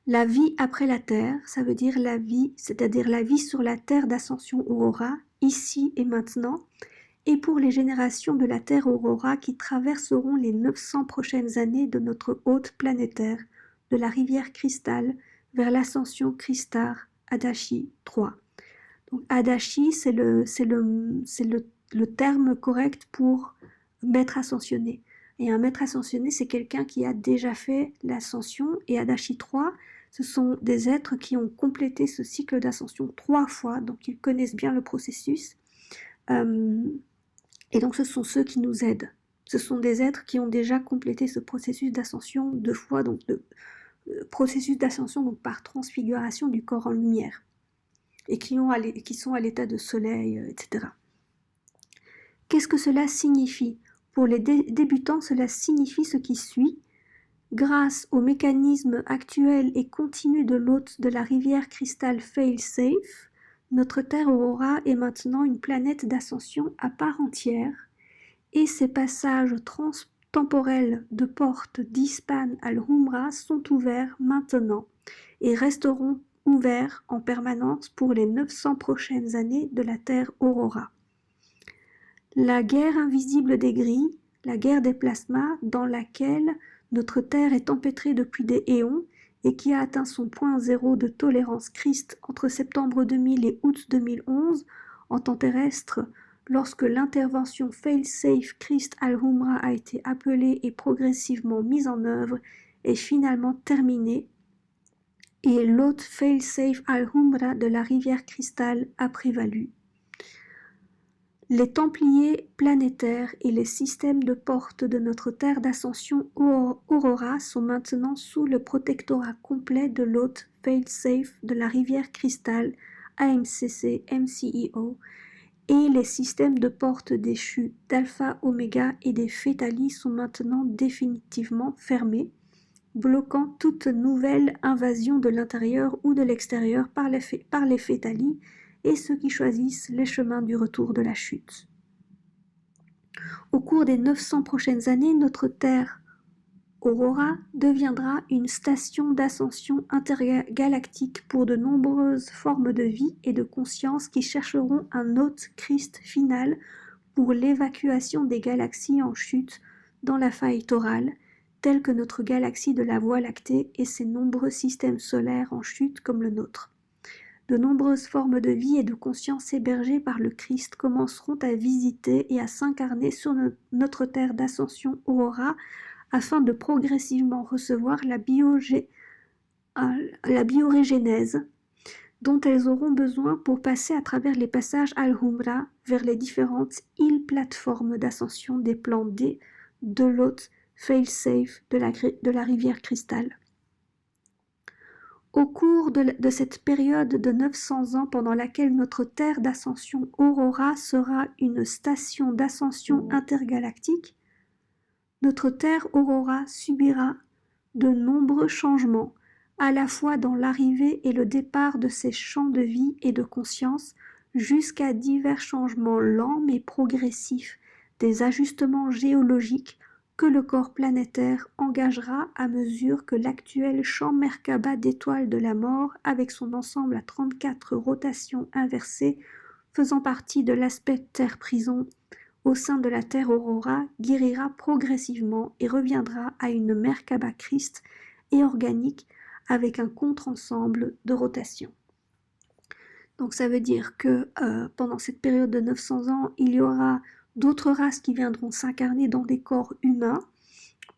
La vie après la Terre, ça veut dire la vie, c'est-à-dire la vie sur la Terre d'ascension Aurora, ici et maintenant, et pour les générations de la Terre Aurora qui traverseront les 900 prochaines années de notre hôte planétaire, de la rivière Cristal vers l'ascension Cristar Adachi 3. Donc Adachi, c'est le terme correct pour maître ascensionné. Et un maître ascensionné, c'est quelqu'un qui a déjà fait l'ascension, et Adachi 3, ce sont des êtres qui ont complété ce cycle d'ascension 3 fois, donc ils connaissent bien le processus. Et donc ce sont ceux qui nous aident. Ce sont des êtres qui ont déjà complété ce processus d'ascension 2 fois, donc processus d'ascension donc par transfiguration du corps en lumière, et qui sont à l'état de soleil, etc. Qu'est-ce que cela signifie? Pour les débutants, cela signifie ce qui suit. Grâce au mécanisme actuel et continu de l'hôte de la rivière Cristal Fail-Safe, notre Terre Aurora est maintenant une planète d'ascension à part entière et ses passages temporels de porte d'Ispan al-Humra sont ouverts maintenant et resteront ouverts en permanence pour les 900 prochaines années de la Terre Aurora. La guerre invisible des gris, la guerre des plasmas dans laquelle notre Terre est empêtrée depuis des éons et qui a atteint son point zéro de tolérance Christ entre septembre 2000 et août 2011 en temps terrestre, lorsque l'intervention Fail-Safe Christ al-Humra a été appelée et progressivement mise en œuvre, est finalement terminée et l'hôte Fail-Safe al-Humra de la rivière Cristal a prévalu. Les Templiers planétaires et les systèmes de porte de notre Terre d'ascension Aurora sont maintenant sous le protectorat complet de l'hôte Fail-Safe de la rivière Cristal, AMCC, MCEO, et les systèmes de porte déchus d'Alpha Oméga et des Fétalis sont maintenant définitivement fermés, bloquant toute nouvelle invasion de l'intérieur ou de l'extérieur par les Fétalis et ceux qui choisissent les chemins du retour de la chute. Au cours des 900 prochaines années, notre Terre Aurora deviendra une station d'ascension intergalactique pour de nombreuses formes de vie et de conscience qui chercheront un hôte Christ final pour l'évacuation des galaxies en chute dans la faille torale, telle que notre galaxie de la Voie lactée et ses nombreux systèmes solaires en chute comme le nôtre. De nombreuses formes de vie et de conscience hébergées par le Christ commenceront à visiter et à s'incarner sur notre Terre d'ascension Aurora afin de progressivement recevoir la biorégénèse dont elles auront besoin pour passer à travers les passages Al-Humra vers les différentes îles plateformes d'ascension des plans D de l'hôte Fail-Safe de la rivière Cristal. Au cours de cette période de 900 ans pendant laquelle notre Terre d'ascension Aurora sera une station d'ascension intergalactique, notre Terre Aurora subira de nombreux changements, à la fois dans l'arrivée et le départ de ses champs de vie et de conscience, jusqu'à divers changements lents mais progressifs, des ajustements géologiques que le corps planétaire engagera à mesure que l'actuel champ Merkaba d'étoiles de la mort, avec son ensemble à 34 rotations inversées, faisant partie de l'aspect Terre-prison, au sein de la Terre Aurora, guérira progressivement et reviendra à une Merkaba Christ et organique avec un contre-ensemble de rotation. Donc ça veut dire que pendant cette période de 900 ans, il y aura d'autres races qui viendront s'incarner dans des corps humains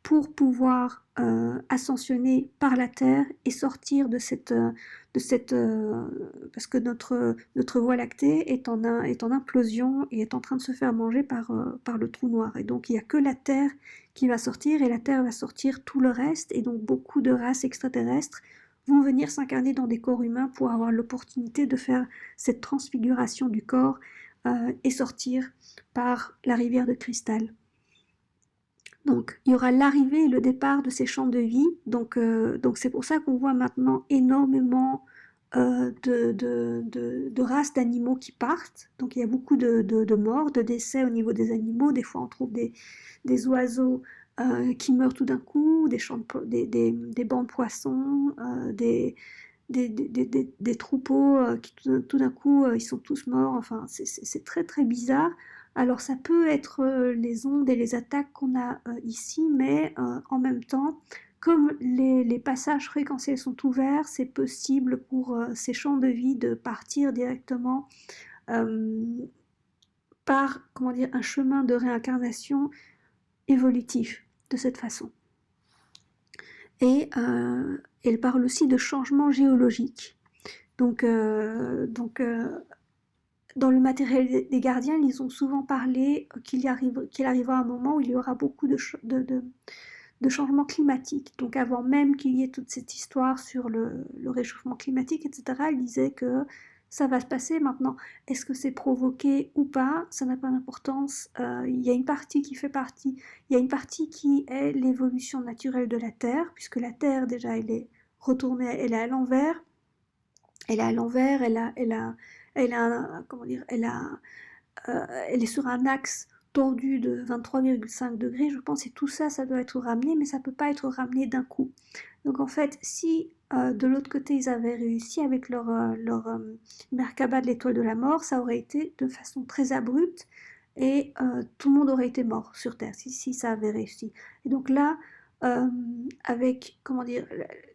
pour pouvoir ascensionner par la Terre et sortir de cette parce que notre Voie lactée est en implosion et est en train de se faire manger par le trou noir. Et donc il n'y a que la Terre qui va sortir et la Terre va sortir tout le reste. Et donc beaucoup de races extraterrestres vont venir s'incarner dans des corps humains pour avoir l'opportunité de faire cette transfiguration du corps et sortir par la rivière de cristal. Donc, il y aura l'arrivée et le départ de ces champs de vie. Donc c'est pour ça qu'on voit maintenant énormément de races d'animaux qui partent. Donc, il y a beaucoup de morts, de décès au niveau des animaux. Des fois, on trouve des oiseaux qui meurent tout d'un coup, des bancs de poissons, des troupeaux qui tout d'un coup, ils sont tous morts. Enfin, c'est très, très bizarre. Alors ça peut être les ondes et les attaques qu'on a ici, mais en même temps, comme les passages fréquentiels sont ouverts, c'est possible pour ces champs de vie de partir directement par un chemin de réincarnation évolutif de cette façon. Et elle parle aussi de changement géologique. Donc dans le matériel des gardiens, ils ont souvent parlé qu'il arrivera un moment où il y aura beaucoup de changements climatiques. Donc avant même qu'il y ait toute cette histoire sur le réchauffement climatique, etc., ils disaient que ça va se passer maintenant. Est-ce que c'est provoqué ou pas? Ça n'a pas d'importance. Il y a une partie qui fait partie. Il y a une partie qui est l'évolution naturelle de la Terre, puisque la Terre, déjà, elle est retournée, elle est à l'envers. Elle est sur un axe tordu de 23,5 degrés, je pense, et tout ça, ça doit être ramené, mais ça ne peut pas être ramené d'un coup. Donc en fait, si de l'autre côté, ils avaient réussi avec leur Merkaba de l'étoile de la mort, ça aurait été de façon très abrupte, et tout le monde aurait été mort sur Terre, si ça avait réussi. Et donc là, avec,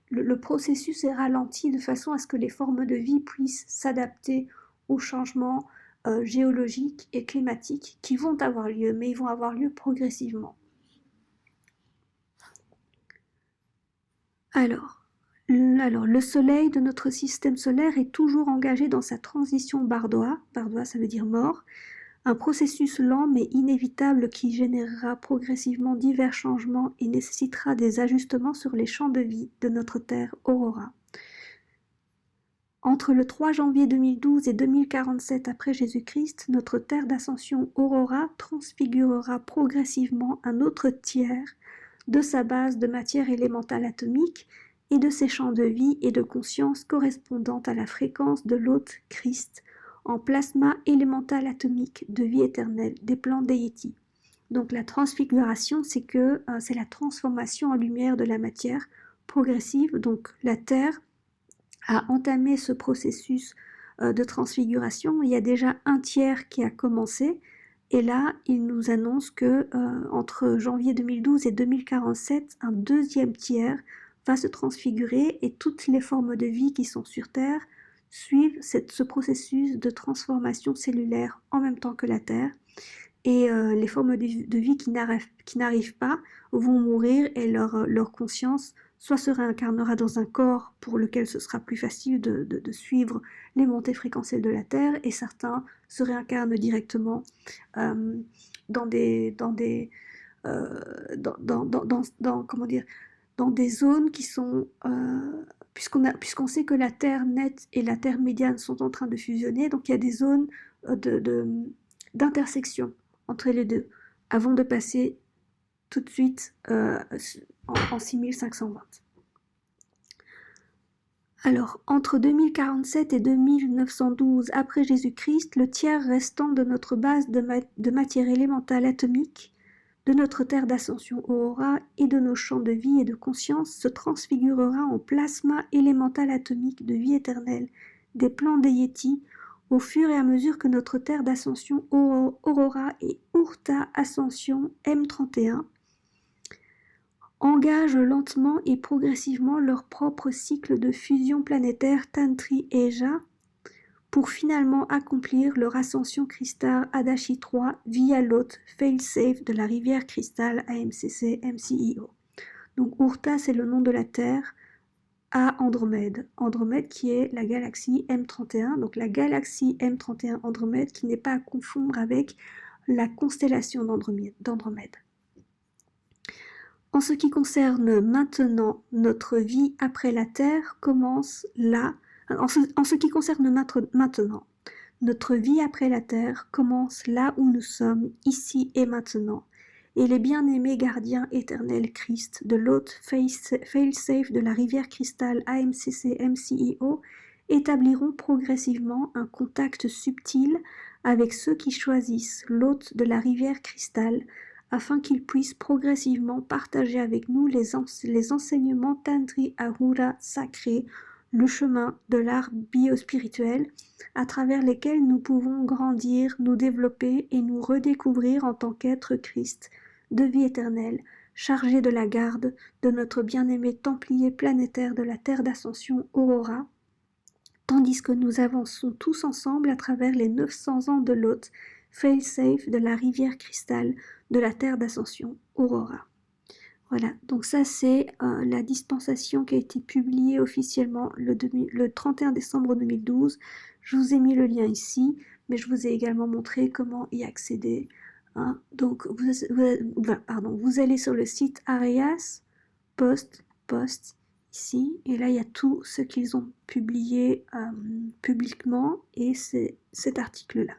le processus est ralenti de façon à ce que les formes de vie puissent s'adapter aux changements géologiques et climatiques qui vont avoir lieu, mais ils vont avoir lieu progressivement. Alors, le Soleil de notre système solaire est toujours engagé dans sa transition bardois. Bardois, ça veut dire mort. Un processus lent mais inévitable qui générera progressivement divers changements et nécessitera des ajustements sur les champs de vie de notre Terre Aurora. Entre le 3 janvier 2012 et 2047 après Jésus-Christ, notre Terre d'ascension Aurora transfigurera progressivement un autre tiers de sa base de matière élémentale atomique et de ses champs de vie et de conscience correspondant à la fréquence de l'hôte Christ, en plasma élémental atomique de vie éternelle des plans déités. Donc la transfiguration, c'est la transformation en lumière de la matière progressive. Donc la Terre a entamé ce processus de transfiguration. Il y a déjà un tiers qui a commencé. Et là, il nous annonce que entre janvier 2012 et 2047, un deuxième tiers va se transfigurer et toutes les formes de vie qui sont sur Terre suivent ce processus de transformation cellulaire en même temps que la Terre. Et les formes de vie qui n'arrivent pas vont mourir et leur conscience soit se réincarnera dans un corps pour lequel ce sera plus facile de suivre les montées fréquentielles de la Terre, et certains se réincarnent directement dans des zones qui sont puisqu'on sait que la Terre nette et la Terre médiane sont en train de fusionner, donc il y a des zones d'intersection entre les deux, avant de passer tout de suite en 6520. Alors, entre 2047 et 2912 après Jésus-Christ, le tiers restant de notre base de matière élémentale atomique, de notre terre d'ascension Aurora et de nos champs de vie et de conscience se transfigurera en plasma élémental atomique de vie éternelle des plans déités au fur et à mesure que notre terre d'ascension Aurora et Urta Ascension M31 engagent lentement et progressivement leur propre cycle de fusion planétaire Tantri E'Asha pour finalement accomplir leur ascension cristal Adachi 3 via l'hôte fail-safe de la rivière cristal AMCC MCIO. Donc Urta, c'est le nom de la Terre à Andromède. Andromède qui est la galaxie M31, donc la galaxie M31 Andromède qui n'est pas à confondre avec la constellation d'Andromède. En ce qui concerne maintenant notre vie après la terre commence là. En ce qui concerne maintenant, notre vie après la terre commence là où nous sommes, ici et maintenant. Et les bien-aimés gardiens éternels Christ, de l'hôte fail-safe de la rivière cristal AMCC MCEO, établiront progressivement un contact subtil avec ceux qui choisissent l'hôte de la rivière cristal, afin qu'ils puissent progressivement partager avec nous les enseignements Tantri Ahura sacrés, le chemin de l'art biospirituel, à travers lesquels nous pouvons grandir, nous développer et nous redécouvrir en tant qu'être Christ, de vie éternelle, chargé de la garde de notre bien-aimé Templier planétaire de la Terre d'Ascension Aurora, tandis que nous avançons tous ensemble à travers les 900 ans de l'hôte, fail-safe de la rivière cristal de la Terre d'Ascension Aurora. Voilà, donc ça c'est la dispensation qui a été publiée officiellement le 31 décembre 2012. Je vous ai mis le lien ici, mais je vous ai également montré comment y accéder. Hein. Donc vous allez sur le site Arhayas, post ici, et là il y a tout ce qu'ils ont publié publiquement, et c'est cet article-là.